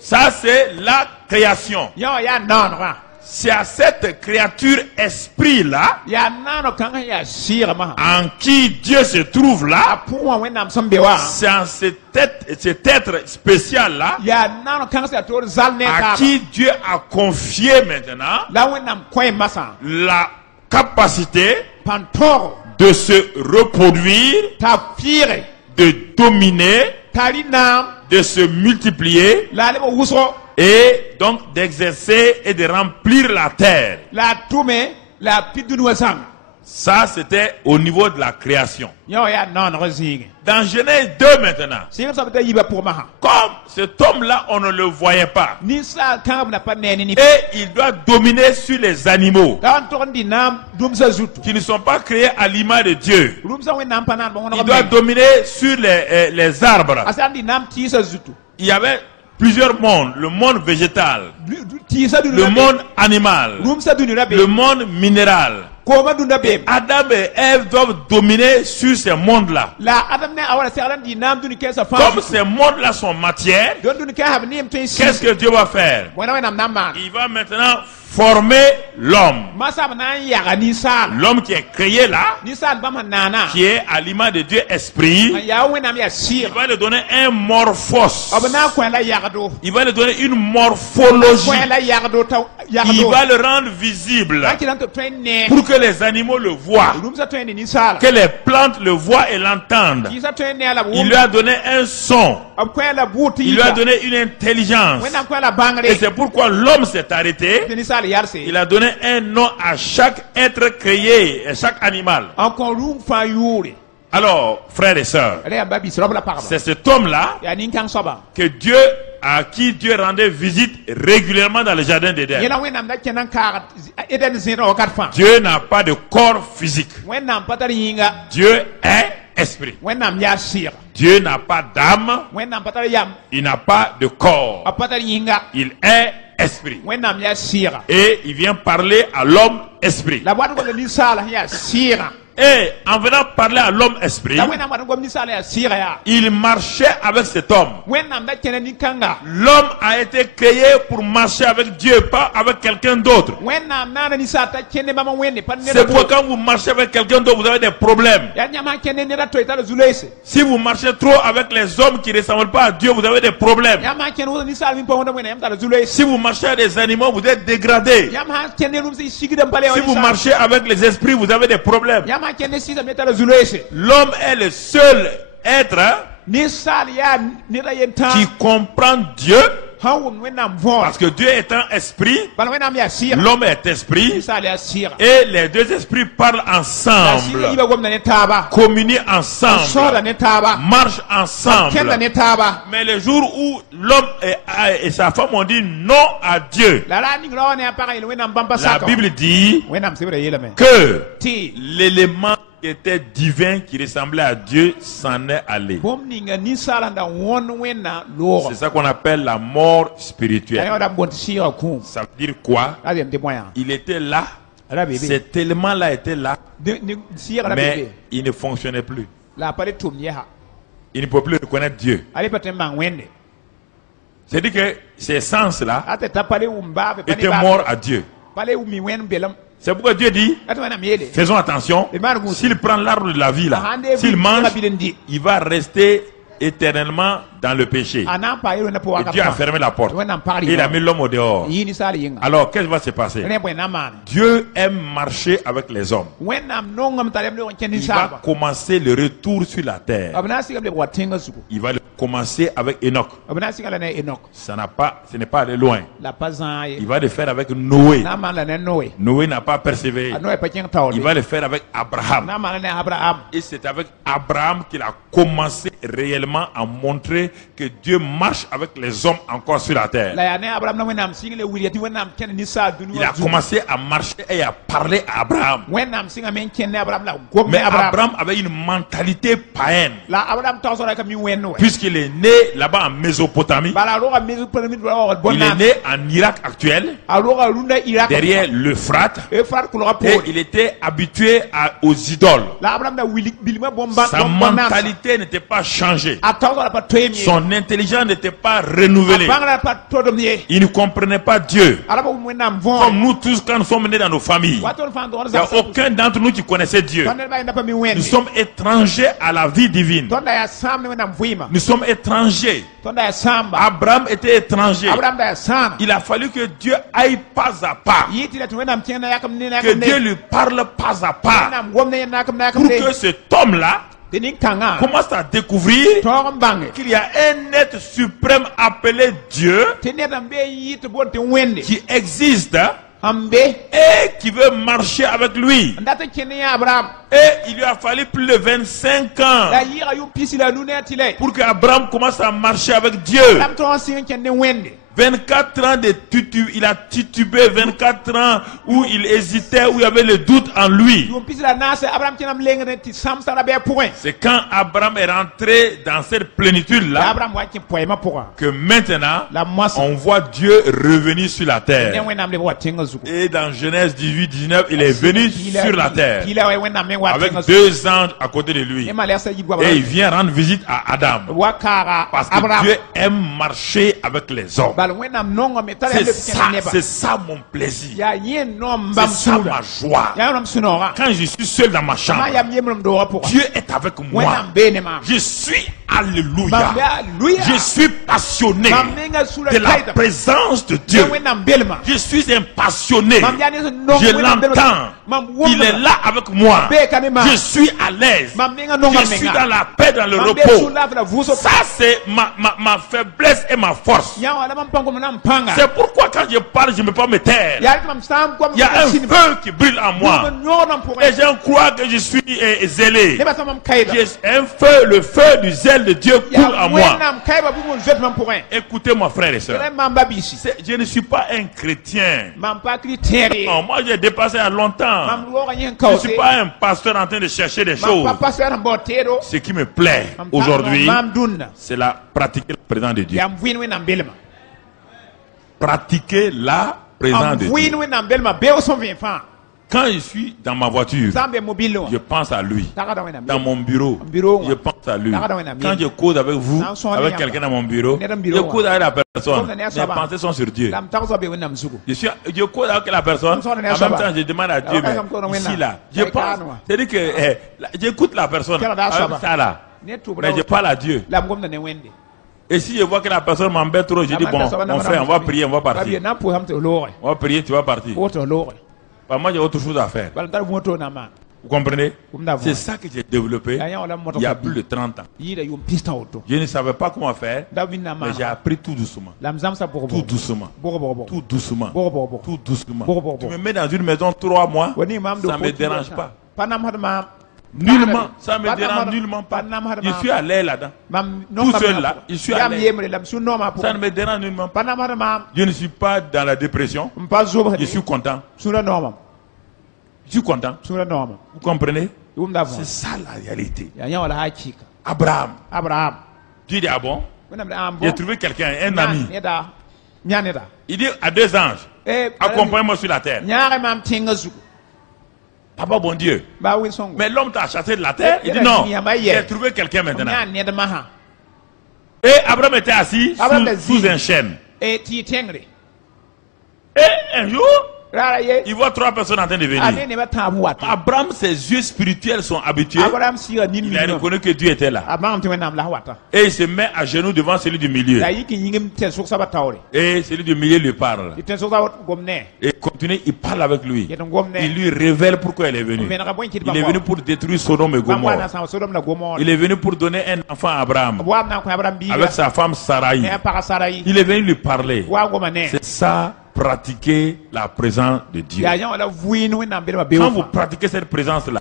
Ça c'est la création. C'est à cette créature esprit-là, en qui Dieu se trouve là, c'est en cet être spécial-là, à qui Dieu a confié maintenant la capacité de se reproduire, de dominer, de se multiplier, et donc d'exercer et de remplir la terre. Ça, c'était au niveau de la création. Dans Genèse 2 maintenant, comme cet homme-là, on ne le voyait pas. Et il doit dominer sur les animaux qui ne sont pas créés à l'image de Dieu. Il doit dominer sur les arbres. Il y avait plusieurs mondes, le monde végétal, le monde animal, le monde minéral. Et Adam et Ève doivent dominer sur ces mondes-là. Comme ces mondes-là sont matière, qu'est-ce que Dieu va faire? Il va maintenant former l'homme. L'homme qui est créé là, qui est à l'image de Dieu esprit, il va lui donner un morphos. Il va lui donner une morphologie. Il va le rendre visible pour que les animaux le voient, que les plantes le voient et l'entendent. Il lui a donné un son. Il lui a donné une intelligence. Et c'est pourquoi l'homme s'est arrêté. Il a donné un nom à chaque être créé, à chaque animal. Alors, frères et sœurs, c'est cet homme-là que Dieu, à qui Dieu rendait visite régulièrement dans le jardin d'Éden. Dieu n'a pas de corps physique. Dieu est esprit. Dieu n'a pas d'âme. Il n'a pas de corps. Il est esprit. Et il vient parler à l'homme esprit. Et en venant parler à l'homme esprit, il marchait avec cet homme. L'homme a été créé pour marcher avec Dieu, pas avec quelqu'un d'autre. C'est pourquoi quand vous marchez avec quelqu'un d'autre, vous avez des problèmes. Si vous marchez trop avec les hommes qui ne ressemblent pas à Dieu, vous avez des problèmes. Si vous marchez avec des animaux, vous êtes dégradé. Si vous marchez avec les esprits, vous avez des problèmes. L'homme est le seul être qui comprend Dieu Parce que Dieu étant esprit, l'homme est esprit, et les deux esprits parlent ensemble, communient ensemble, marchent ensemble. Mais le jour où l'homme et sa femme ont dit non à Dieu, la Bible dit que l'élément qui était divin, qui ressemblait à Dieu, s'en est allé. C'est ça qu'on appelle la mort spirituelle. Ça veut dire quoi? Il était là, cet élément-là était là, mais il ne fonctionnait plus. Il ne peut plus reconnaître Dieu. C'est-à-dire que ces sens-là étaient morts à Dieu. C'est pourquoi Dieu dit, faisons attention, s'il prend l'arbre de la vie là, s'il mange, il va rester éternellement dans le péché. Et Dieu a fermé la porte. Et il a mis l'homme au dehors. Alors, qu'est-ce qui va se passer? Dieu aime marcher avec les hommes. Il va commencer le retour sur la terre. Il va commencer avec Enoch. Ce n'est pas aller loin. Il va le faire avec Noé. Noé n'a pas persévéré. Il va le faire avec Abraham. Et c'est avec Abraham qu'il a commencé réellement à montrer que Dieu marche avec les hommes encore sur la terre. Il a commencé à marcher et à parler à Abraham. Mais Abraham avait une mentalité païenne. Puisqu'il est né là-bas en Mésopotamie. Il est né en Irak actuel. Derrière l'Euphrate. Et il était habitué aux idoles. Sa mentalité n'était pas changée. Son intelligence n'était pas renouvelée. Il ne comprenait pas Dieu. Comme nous tous quand nous sommes nés dans nos familles. Il n'y a aucun d'entre nous qui connaissait Dieu. Nous sommes étrangers à la vie divine. Nous sommes étrangers. Abraham était étranger. Il a fallu que Dieu aille pas à pas. Que Dieu lui parle pas à pas. Pour que cet homme-là commence à découvrir qu'il y a un être suprême appelé Dieu qui existe et qui veut marcher avec lui. Et il lui a fallu plus de 25 ans pour qu'Abraham commence à marcher avec Dieu. 24 ans il a titubé, 24 ans où il hésitait, où il y avait le doute en lui. C'est quand Abraham est rentré dans cette plénitude-là que maintenant on voit Dieu revenir sur la terre. Et dans Genèse 18, 19, il est venu sur la terre avec 2 anges à côté de lui. Et il vient rendre visite à Adam. Parce que Dieu aime marcher avec les hommes. C'est ça mon plaisir. C'est ça ma joie. Quand je suis seul dans ma chambre, Dieu est avec moi. Je suis, alléluia, je suis passionné de la présence de Dieu. Je suis un passionné. Je l'entends. Il est là avec moi. Je suis à l'aise. Je suis dans la paix, dans le repos. Ça c'est ma faiblesse et ma force. C'est pourquoi quand je parle, je ne peux pas me taire. Il y a un feu qui brûle en moi. Et je crois que je suis zélé. Un feu, le feu du zèle de Dieu coule en moi. Écoutez-moi, frères et sœurs. Je ne suis pas un chrétien. Non, moi j'ai dépassé à longtemps. Je ne suis pas un pasteur en train de chercher des choses. Ce qui me plaît aujourd'hui, c'est la pratiquer la présence de Dieu. Pratiquer la présence de Dieu. Quand je suis dans ma voiture, je pense à lui. Dans mon bureau, je pense à lui. Quand je cause avec vous, avec quelqu'un dans mon bureau, je cause avec la personne. Mes pensées sont sur Dieu. Je cause avec la personne, en même temps je demande à Dieu, mais ici là, je pense, c'est-à-dire que j'écoute la personne, avec ça là, mais je parle à Dieu. Et si je vois que la personne m'embête trop, je dis bon, mon frère, on va prier, on va partir. On va prier, tu vas partir. Moi, j'ai autre chose à faire. Vous comprenez? C'est ça que j'ai développé il y a plus de 30 ans. Je ne savais pas comment faire, mais j'ai appris tout doucement. Tout doucement. Tout doucement. Tout doucement. Tu me mets dans une maison 3 mois, ça ne me dérange pas. Nullement, ça ne me dérange nullement pas. Je suis à l'aise là-dedans. Tout seul là, je suis à l'aise. Ça ne me dérange nullement pas. Je ne suis pas dans la dépression. Je suis content. Je suis content. Vous comprenez? C'est ça la réalité. Abraham. Dieu dit, ah bon? J'ai trouvé quelqu'un, un ami. Il dit à 2 anges, accompagne-moi sur la terre. Papa bon Dieu. Mais l'homme t'a chassé de la terre. Il dit non, j'ai trouvé quelqu'un maintenant. Et Abraham était assis sous un chêne. Et un jour, il voit 3 personnes en train de venir. Abraham, ses yeux spirituels sont habitués. Il a reconnu que Dieu était là. Et il se met à genoux devant celui du milieu. Et celui du milieu lui parle. Et continue, il parle avec lui. Il lui révèle pourquoi il est venu. Il est venu pour détruire Sodome et Gomorrhe. Il est venu pour donner un enfant à Abraham avec sa femme Sarai. Il est venu lui parler. C'est ça. Pratiquer la présence de Dieu. Quand vous pratiquez cette présence-là,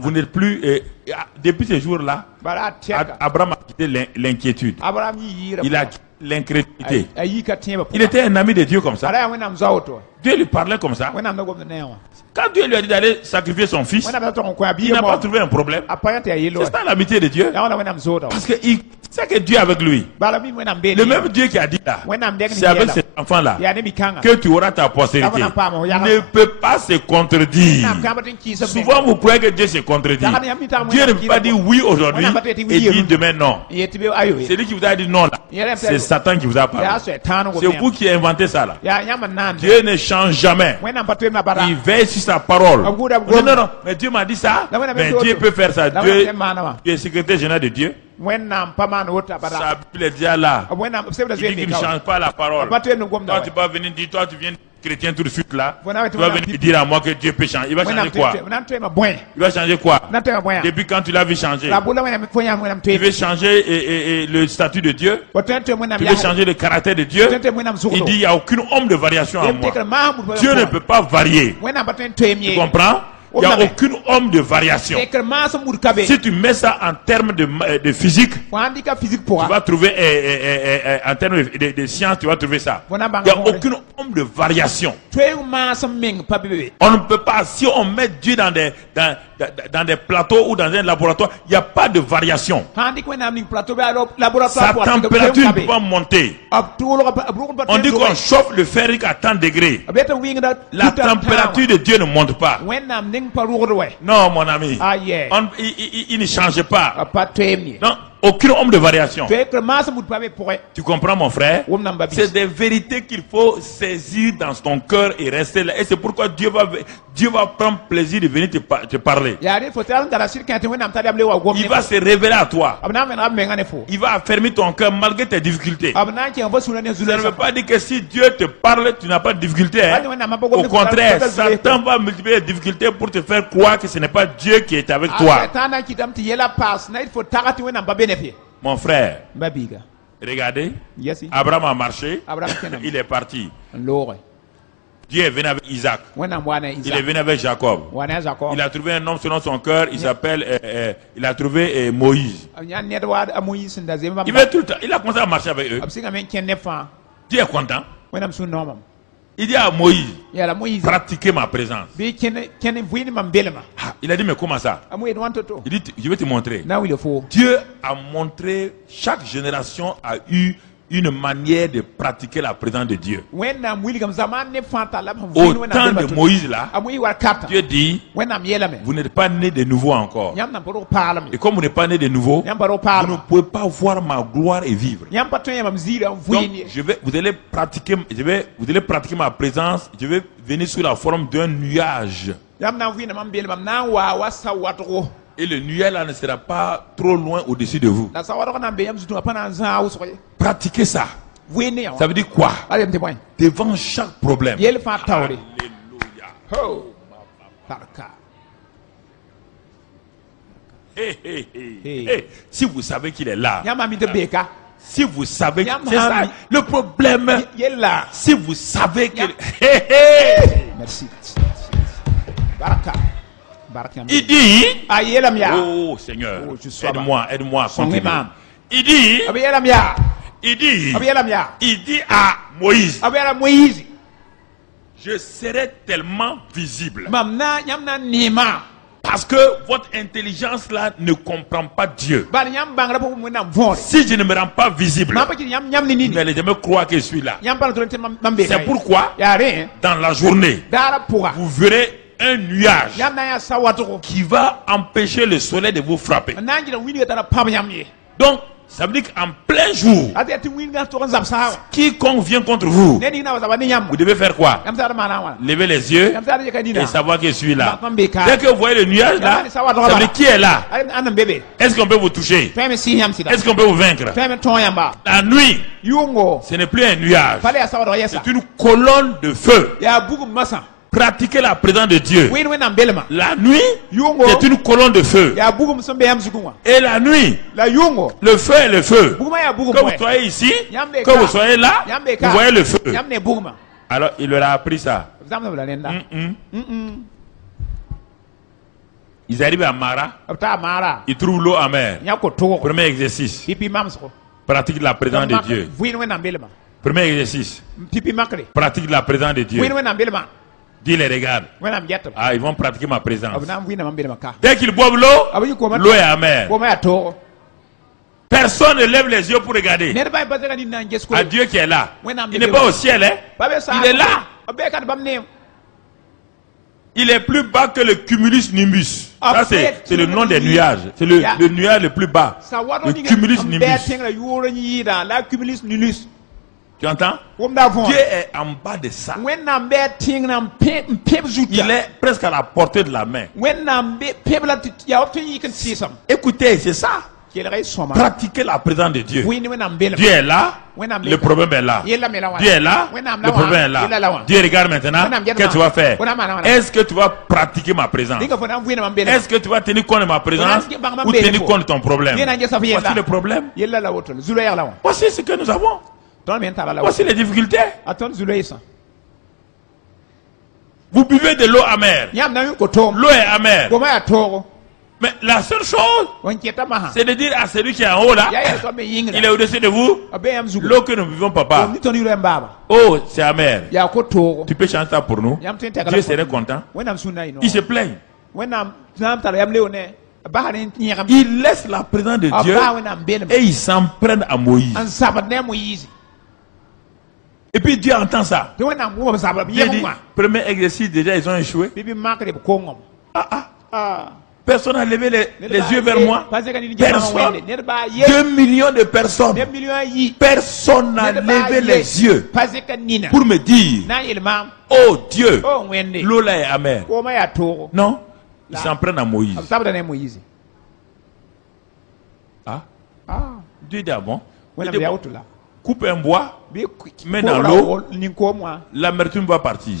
vous n'êtes plus... depuis ce jour-là, Abraham a quitté l'inquiétude. Il a quitté l'incrédulité. Il était un ami de Dieu comme ça. Dieu lui parlait comme ça. Quand Dieu lui a dit d'aller sacrifier son fils, il n'a pas trouvé un problème. C'est ça l'amitié de Dieu. Parce qu'il sait que Dieu est avec lui. Le même Dieu qui a dit là, c'est avec cet enfant-là que tu auras ta postérité. Ne peut pas se contredire. Souvent vous croyez que Dieu se contredit. Dieu ne peut pas dire oui aujourd'hui et dire demain non. C'est lui qui vous a dit non là. C'est Satan qui vous a parlé. C'est vous qui inventez ça là. Dieu ne change jamais. Il veille sur sa parole. Non, non, mais Dieu m'a dit ça. Mais Dieu peut faire ça. Dieu est secrétaire général de Dieu. Sa Bible est déjà là. Il dit qu'il ne change pas la parole. Toi, tu vas venir dire, toi, tu viens chrétien tout de suite là. Tu vas venir dire à moi que Dieu peut changer. Il va changer quoi? Il va changer quoi? Depuis quand tu l'as vu changer? Tu veux changer le statut de Dieu? Tu veux changer le caractère de Dieu? Il dit, il n'y a aucune homme de variation en moi. Dieu ne peut pas varier. Tu comprends? Il n'y a aucune homme de variation. Si tu mets ça en termes de physique, tu vas trouver, en termes de science, tu vas trouver ça. Il n'y a aucune homme de variation. On ne peut pas, si on met Dieu dans des plateaux ou dans un laboratoire, il n'y a pas de variation. Sa température ne peut pas monter. On dit qu'on chauffe le fer à tant de degrés. La température de Dieu ne monte pas. Non, mon ami. Il ne change pas. Non, aucun homme de variation. Tu comprends, mon frère? C'est des vérités qu'il faut saisir dans ton cœur et rester là. Et c'est pourquoi Dieu va prendre plaisir de venir te parler. Il va se révéler à toi. Il va affermir ton cœur malgré tes difficultés. Ça ne veut pas dire que si Dieu te parle, tu n'as pas de difficultés. Hein? Au contraire, Satan va multiplier les difficultés pour te faire croire que ce n'est pas Dieu qui est avec toi. Mon frère, regardez, Abraham a marché, il est parti. Dieu est venu avec Isaac. Il est venu avec Jacob. Il a trouvé un homme selon son cœur. Il s'appelle. Il a trouvé Moïse. Il veut tout le temps. Il a commencé à marcher avec eux. Dieu est content. Il dit à Moïse, pratiquez ma présence. Il a dit, mais comment ça? Il dit, je vais te montrer. Dieu a montré, chaque génération a eu une manière de pratiquer la présence de Dieu. Au temps de Moïse là, Dieu dit, vous n'êtes pas né de nouveau encore. Et comme vous n'êtes pas né de nouveau, vous ne pouvez pas voir ma gloire et vivre. Donc, vous allez pratiquer ma présence. Je vais venir sous la forme d'un nuage. Et le nuage là ne sera pas trop loin au-dessus de vous. Pratiquez ça. Ça veut dire quoi? Devant chaque problème. Alléluia. Si vous savez qu'il est là, Yama mi de beka. si vous savez, c'est ça le problème. Yella. Si vous savez que, Merci. Baraka. Baraka. il dit, Ayela mia. oh Seigneur, Oh, je suis aide-moi, aide-moi à Son continuer. imam. Il dit, Abiyela mia. il dit, Abiyela mia. il dit à Moïse, Abiyela Moïse. je serai tellement visible. Mamna yamna nima. Parce que votre intelligence là ne comprend pas Dieu. Bar yam bangra pour mo na vore. Si je ne me rends pas visible, Mamba ki yam ni vous ni. n'allez jamais croire que je suis là. Yam par tronte mambe. C'est pourquoi, Ya re. dans la journée, Dara pourra. vous verrez un nuage Yam na ya sawatoko. qui va empêcher le soleil de vous frapper. Nanji na wini tara pam yam ye. Donc, ça veut dire qu'en plein jour, Ati ati wini ga to zam sa. quiconque vient contre vous, Neni na wasaba ni yam. vous devez faire quoi? Yam sa mana wala. Lever les yeux Yam sa de kanina. et savoir que je suis là. Mambe ka. Dès que vous voyez le nuage là, ça veut dire qui est là? Anam bébé. Est-ce qu'on peut vous toucher? Femme si yam sida. Est-ce qu'on peut vous vaincre? Femme ton yamba. La nuit, Yungo. ce n'est plus un nuage. Fale ya sawa yesa. C'est une colonne de feu. Ya bugu masa. Pratiquez la présence de Dieu. Wini wena mbelema. La nuit, Yungo. c'est une colonne de feu. Ya bugu msombe yam zugunwa. Et la nuit, La yungo. le feu est le feu. Buguma ya bugu Que vous mwe. soyez ici, Yambe que ka. vous soyez là, Yambe vous ka. voyez le feu. Yam ne buguma. Alors, il leur a appris ça. Zamna bla lenda. Ils arrivent à Mara, Abta mara. ils trouvent l'eau amère. Nyako to. Premier exercice, Pipi mamsko. pratique la présence de Dieu. Wini wena mbelema. Premier exercice, Pipi makre. pratique la présence de Dieu. Wini wena mbelema. Dis les regarde. Wena mjata. Ah, ils vont pratiquer ma présence. Abna wina mbelema ka. Dès qu'ils boivent l'eau, Abayi ko ma. l'eau est amère. Ko ma ya to. Personne ne lève les yeux pour regarder. Ne ba bazaka ni nan jesko. À Dieu qui est là. Ouais, non, Il n'est pas au ciel, hein. Babe sa. Il est là. Abe kan bamne. Il est plus bas que le cumulus nimbus. Ça, c'est le nom des nuages. C'est le nuage le plus bas. Le cumulus nimbus. La cumulus nimbus. Tu entends? Dieu est en bas de ça. Il est presque à la portée de la main. Écoutez, c'est ça. Pratiquez la présence de Dieu. Dieu est là, le problème est là. Dieu est là, le problème est là. Dieu regarde maintenant, qu'est-ce que tu vas faire? Est-ce que tu vas pratiquer ma présence? Est-ce que tu vas tenir compte de ma présence ou tenir compte de ton problème? Voici le problème. Voici ce que nous avons. Voici les difficultés. Vous buvez de l'eau amère. L'eau est amère. Mais la seule chose, c'est de dire à celui qui est en haut là, il est au-dessus de vous, l'eau que nous vivons, papa. Oh, c'est amer. Tu peux chanter ça pour nous? Dieu serait content. Il se plaigne. Il laisse la présence de Dieu et il s'en prenne à Moïse. Et puis Dieu entend ça. Dieu dit, premier exercice, déjà ils ont échoué. Personne n'a levé les yeux vers moi. Personne. 2 millions de personnes. Personne n'a levé les yeux pour me dire, oh Dieu, l'eau là est amère. Non, ils s'en prennent à Moïse. Ah, Dieu dit, ah bon? Coupe un bois, mets dans l'eau, l'amertume va partir.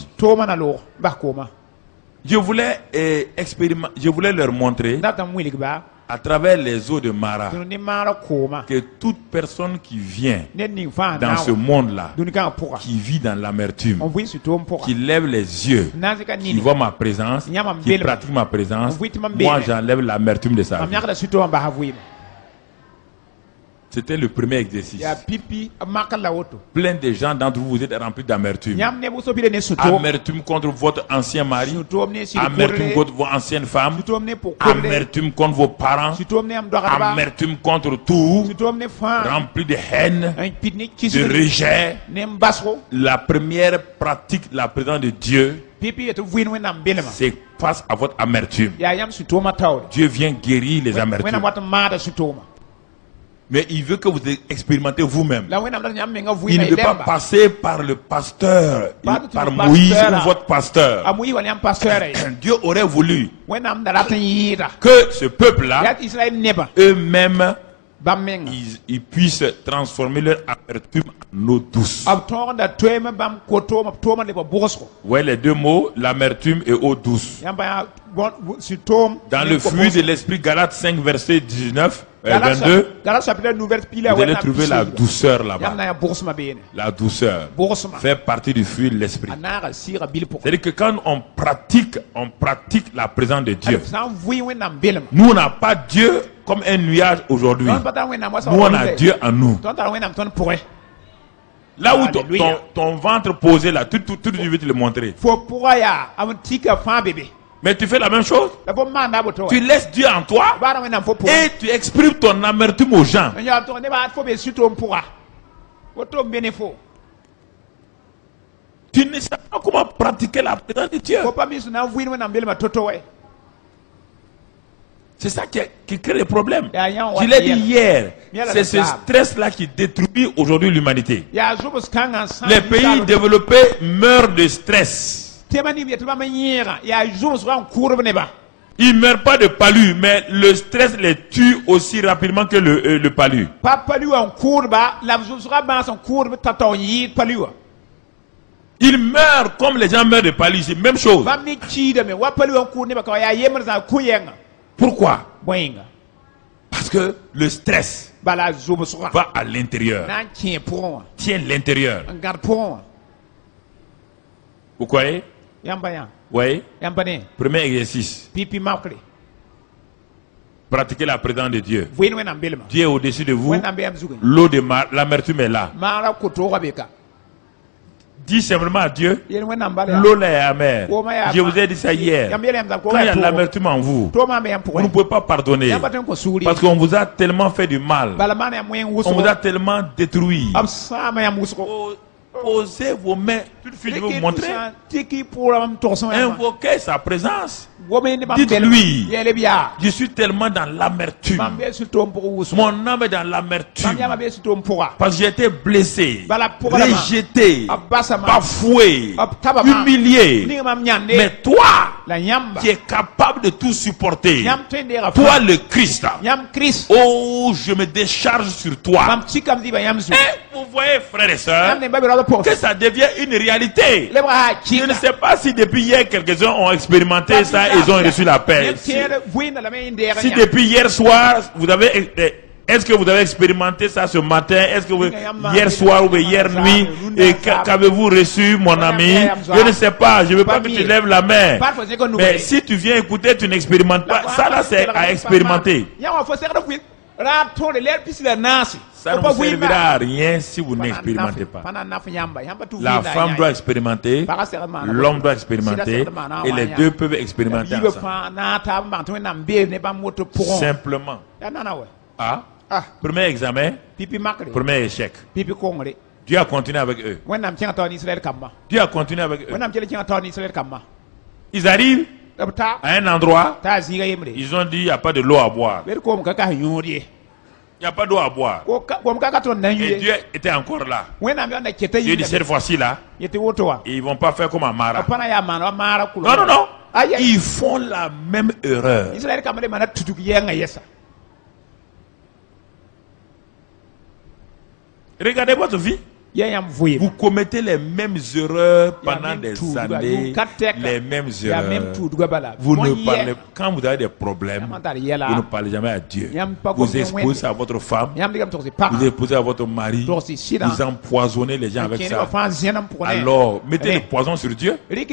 Je voulais je voulais leur montrer à travers les eaux de Mara que toute personne qui vient dans ce monde-là, qui vit dans l'amertume, qui lève les yeux, qui voit ma présence, qui pratique ma présence, moi j'enlève l'amertume de sa vie. C'était le premier exercice. Plein de gens d'entre vous, vous êtes remplis d'amertume. Amertume contre votre ancien mari, amertume contre vos anciennes femmes, amertume contre vos parents, amertume contre tout, rempli de haine, de rejet. La première pratique, la présence de Dieu, c'est face à votre amertume. Dieu vient guérir les amertumes. Mais il veut que vous expérimentez vous-même. Il ne veut pas passer par le pasteur, par Moïse ou votre pasteur. Dieu aurait voulu que ce peuple-là, eux-mêmes, ils puissent transformer leur amertume en eau douce. Ouais, les deux mots, l'amertume et eau douce. Dans le fruit de l'esprit, Galates 5, verset 19, 22, vous allez trouver la douceur là-bas. La douceur fait partie du fruit de l'esprit. C'est-à-dire que quand on pratique la présence de Dieu. Nous, on n'a pas Dieu comme un nuage aujourd'hui. Nous, on a Dieu en nous. Là où ton ventre posé là, tout je vais te le montrer. Mais tu fais la même chose. Tu laisses Dieu en toi et tu exprimes ton amertume aux gens. Tu ne sais pas comment pratiquer la présence de Dieu. C'est ça qui crée les problèmes. Je l'ai dit hier. C'est ce stress-là qui détruit aujourd'hui l'humanité. Les pays développés meurent de stress. Ils ne meurent pas de palu, mais le stress les tue aussi rapidement que le palu. Ils meurent comme les gens meurent de palu, c'est la même chose. Pourquoi? Parce que le stress va à l'intérieur, tient l'intérieur. Vous croyez? Oui. Premier exercice. Pratiquez la présence de Dieu. Dieu est au-dessus de vous. L'eau de l'amertume est là. Dis simplement à Dieu, l'eau là est amère. Je vous ai dit ça hier. Quand il y a l'amertume en vous, vous ne pouvez pas pardonner. Parce qu'on vous a tellement fait du mal. On vous a tellement détruit. Posez vos mains. Tout de suite, je vais vous montrer. Invoquez sa présence. Dites-lui, je suis tellement dans l'amertume. Mon âme est dans l'amertume. Parce que j'ai été blessé, rejeté, bafoué, humilié. Mais toi, qui es capable de tout supporter, toi le Christ, oh, je me décharge sur toi. Et vous voyez, frères et sœurs, que ça devient une réalité. Je ne sais pas si depuis hier quelques-uns ont expérimenté ça et ils ont reçu la paix. Si depuis hier soir, est-ce que vous avez expérimenté ça ce matin? Est-ce que hier soir ou hier nuit, et qu'avez-vous reçu, mon ami? Je ne sais pas, je ne veux pas que tu lèves la main. Mais si tu viens écouter, tu n'expérimentes pas. Ça là, c'est à expérimenter. Ça ne vous servira à rien si vous n'expérimentez pas. La femme doit expérimenter, l'homme doit expérimenter, et les deux peuvent expérimenter ensemble. Simplement. Premier examen, premier échec. Dieu a continué avec eux. Dieu a continué avec eux. Ils arrivent à un endroit, ils ont dit il n'y a pas de l'eau à boire. Il n'y a pas d'eau à boire. Et Dieu était encore là. Dieu dit cette fois-ci là, ils ne vont pas faire comme à Mara. Non, non, non. Ils font la même erreur. Regardez votre vie. Vous commettez les mêmes erreurs pendant des années, les mêmes erreurs. Vous ne parlez, quand vous avez des problèmes, vous ne parlez jamais à Dieu. Vous exposez à votre femme, vous exposez à votre mari, vous empoisonnez les gens avec ça. Alors, mettez le poison sur Dieu. Pourquoi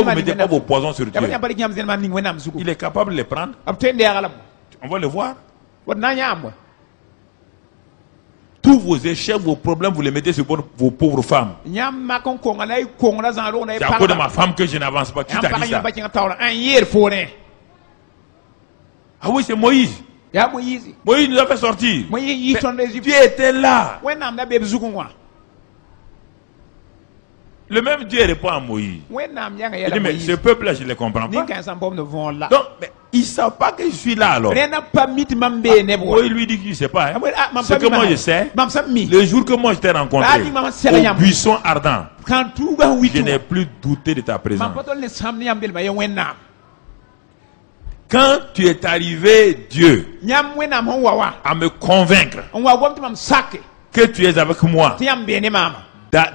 vous ne mettez pas vos poisons sur Dieu? Il est capable de les prendre. On va le voir. Tous vos échecs, vos problèmes, vous les mettez sur vos pauvres femmes. C'est à cause de ma femme que je n'avance pas. Qui t'a dit ça? Ah oui, c'est Moïse. Moïse nous a fait sortir. Dieu était là. Le même Dieu répond à Moïse. Il dit, mais ce peuple-là, je ne les comprends pas. Donc, mais ils ne savent pas que je suis là alors. Moïse lui dit qu'il ne sait pas. Hein. Ce que moi je sais, le jour que moi je t'ai rencontré au buisson ardent, je n'ai plus douté de ta présence. Quand tu es arrivé, Dieu, à me convaincre que tu es avec moi,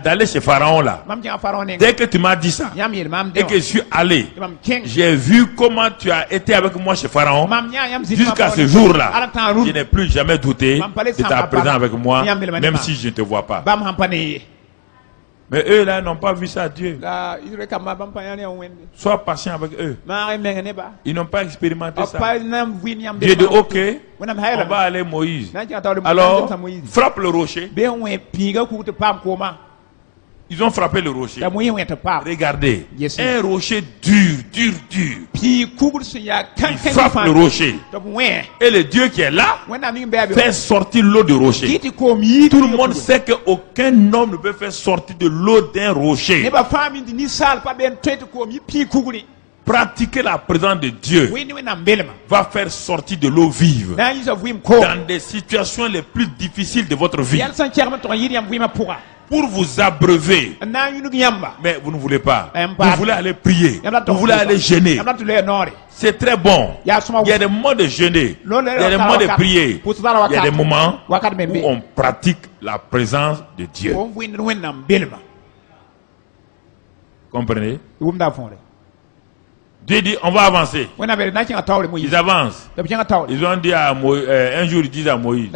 d'aller chez Pharaon là, dès que tu m'as dit ça, et que je suis allé, j'ai vu comment tu as été avec moi chez Pharaon, jusqu'à ce jour-là, je n'ai plus jamais douté de ta présence avec moi, même si je ne te vois pas. Mais eux là n'ont pas vu ça, Dieu. Sois patient avec eux. Ils n'ont pas expérimenté ça. Dieu dit ok, on va aller Moïse. Alors, frappe le rocher. Ils ont frappé le rocher. Regardez, un rocher dur. Il frappe le rocher. Et le Dieu qui est là fait sortir l'eau du rocher. Tout le monde sait qu'aucun homme ne peut faire sortir de l'eau d'un rocher. Pratiquer la présence de Dieu va faire sortir de l'eau vive dans des situations les plus difficiles de votre vie. Pour vous abreuver, mais vous ne voulez pas. Vous voulez aller prier, vous voulez aller jeûner. C'est très bon. Il y a des moments de jeûner, il y a des moments de prier, il y a des moments où on pratique la présence de Dieu. Comprenez? Dieu dit on va avancer. Ils avancent. Ils ont dit à Moïse, un jour ils disent à Moïse,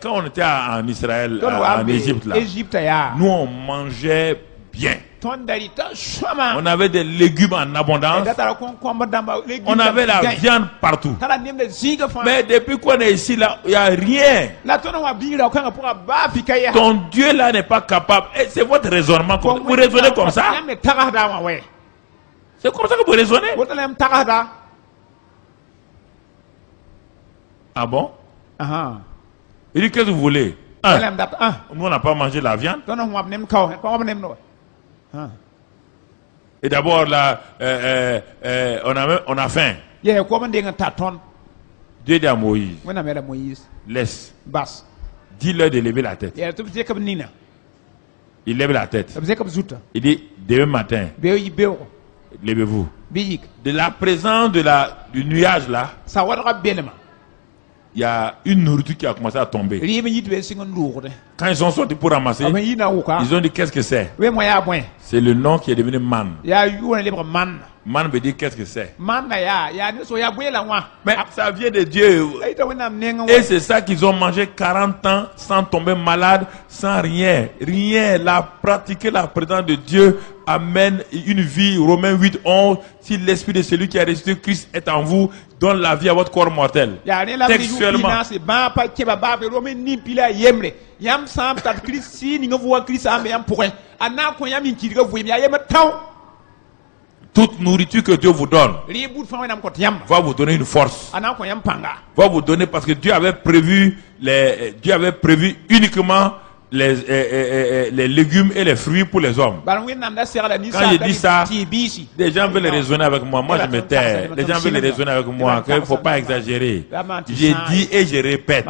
quand on était en Israël, en Égypte là, nous on mangeait bien. On avait des légumes en abondance. On avait la viande partout. Mais depuis qu'on est ici là, il n'y a rien. Ton Dieu là n'est pas capable. C'est votre raisonnement. Vous raisonnez comme ça? C'est comme ça que vous raisonnez. Ah bon? Il dit, qu'est-ce que vous voulez? Nous, on n'a pas mangé la viande. Et d'abord, là, on a faim. Dieu dit à Moïse, laisse. Dis-leur de lever la tête. Il lève la tête. Il dit, demain matin, levez-vous. De la présence du nuage là, il y a une nourriture qui a commencé à tomber. Quand ils sont sortis pour ramasser, ils ont dit qu'est-ce que c'est? C'est le nom qui est devenu man. Man veut dire qu'est-ce que c'est? Mais ça vient de Dieu. Et c'est ça qu'ils ont mangé 40 ans sans tomber malade, sans rien. Rien. Pratiquer la présence de Dieu amène une vie. Romains 8:11. Si l'esprit de celui qui a ressuscité Christ est en vous, donne la vie à votre corps mortel. Textuellement. Toute nourriture que Dieu vous donne va vous donner une force. Va vous donner parce que Dieu avait prévu uniquement les légumes et les fruits pour les hommes. Quand je dis ça, les gens veulent raisonner avec moi. Moi, je me tais. Les gens veulent raisonner avec moi. Il ne faut pas exagérer. J'ai dit et je répète.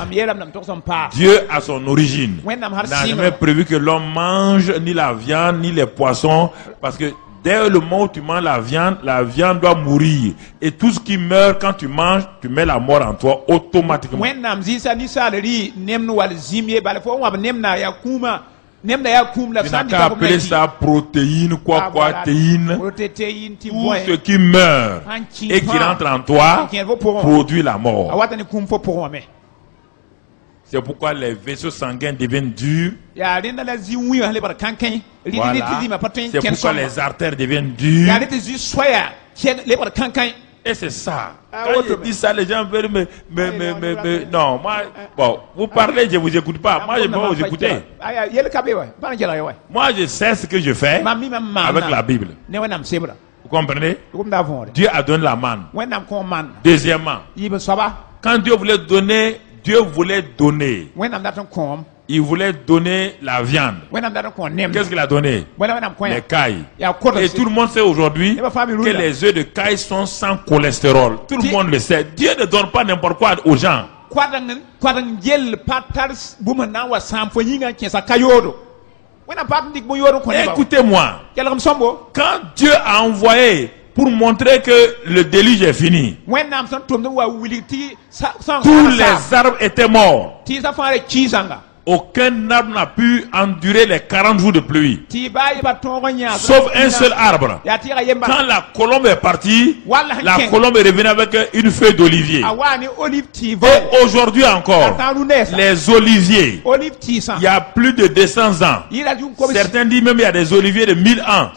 Dieu, à son origine, n'a jamais prévu que l'homme mange ni la viande, ni les poissons. Parce que dès le moment où tu manges la viande doit mourir. Et tout ce qui meurt quand tu manges, tu mets la mort en toi automatiquement. Tu n'as qu'à appeler ça protéine, théine. Tout ce qui meurt et qui rentre en toi produit la mort. C'est pourquoi les vaisseaux sanguins deviennent durs. Voilà. C'est pourquoi les artères deviennent dures. Et c'est ça. Quand je dis ça, les gens veulent non, moi, bon, vous parlez, je ne vous écoute pas. Moi, je ne peux pas vous écouter. Moi, je sais ce que je fais avec la Bible. Vous comprenez? Dieu a donné la manne. Deuxièmement, quand Dieu voulait donner, il voulait donner la viande. Qu'est-ce qu'il a donné? Les cailles. Et tout le monde sait aujourd'hui que les œufs de caille sont sans cholestérol. Tout le monde le sait. Dieu ne donne pas n'importe quoi aux gens. Écoutez-moi. Quand Dieu a envoyé pour montrer que le déluge est fini. Tous les arbres étaient morts. Aucun arbre n'a pu endurer les 40 jours de pluie. Sauf un seul arbre. Quand la colombe est partie, la colombe est revenue avec une feuille d'olivier. Et aujourd'hui encore, les oliviers, il y a plus de 200 ans. Certains disent même qu'il y a des oliviers de 1000 ans.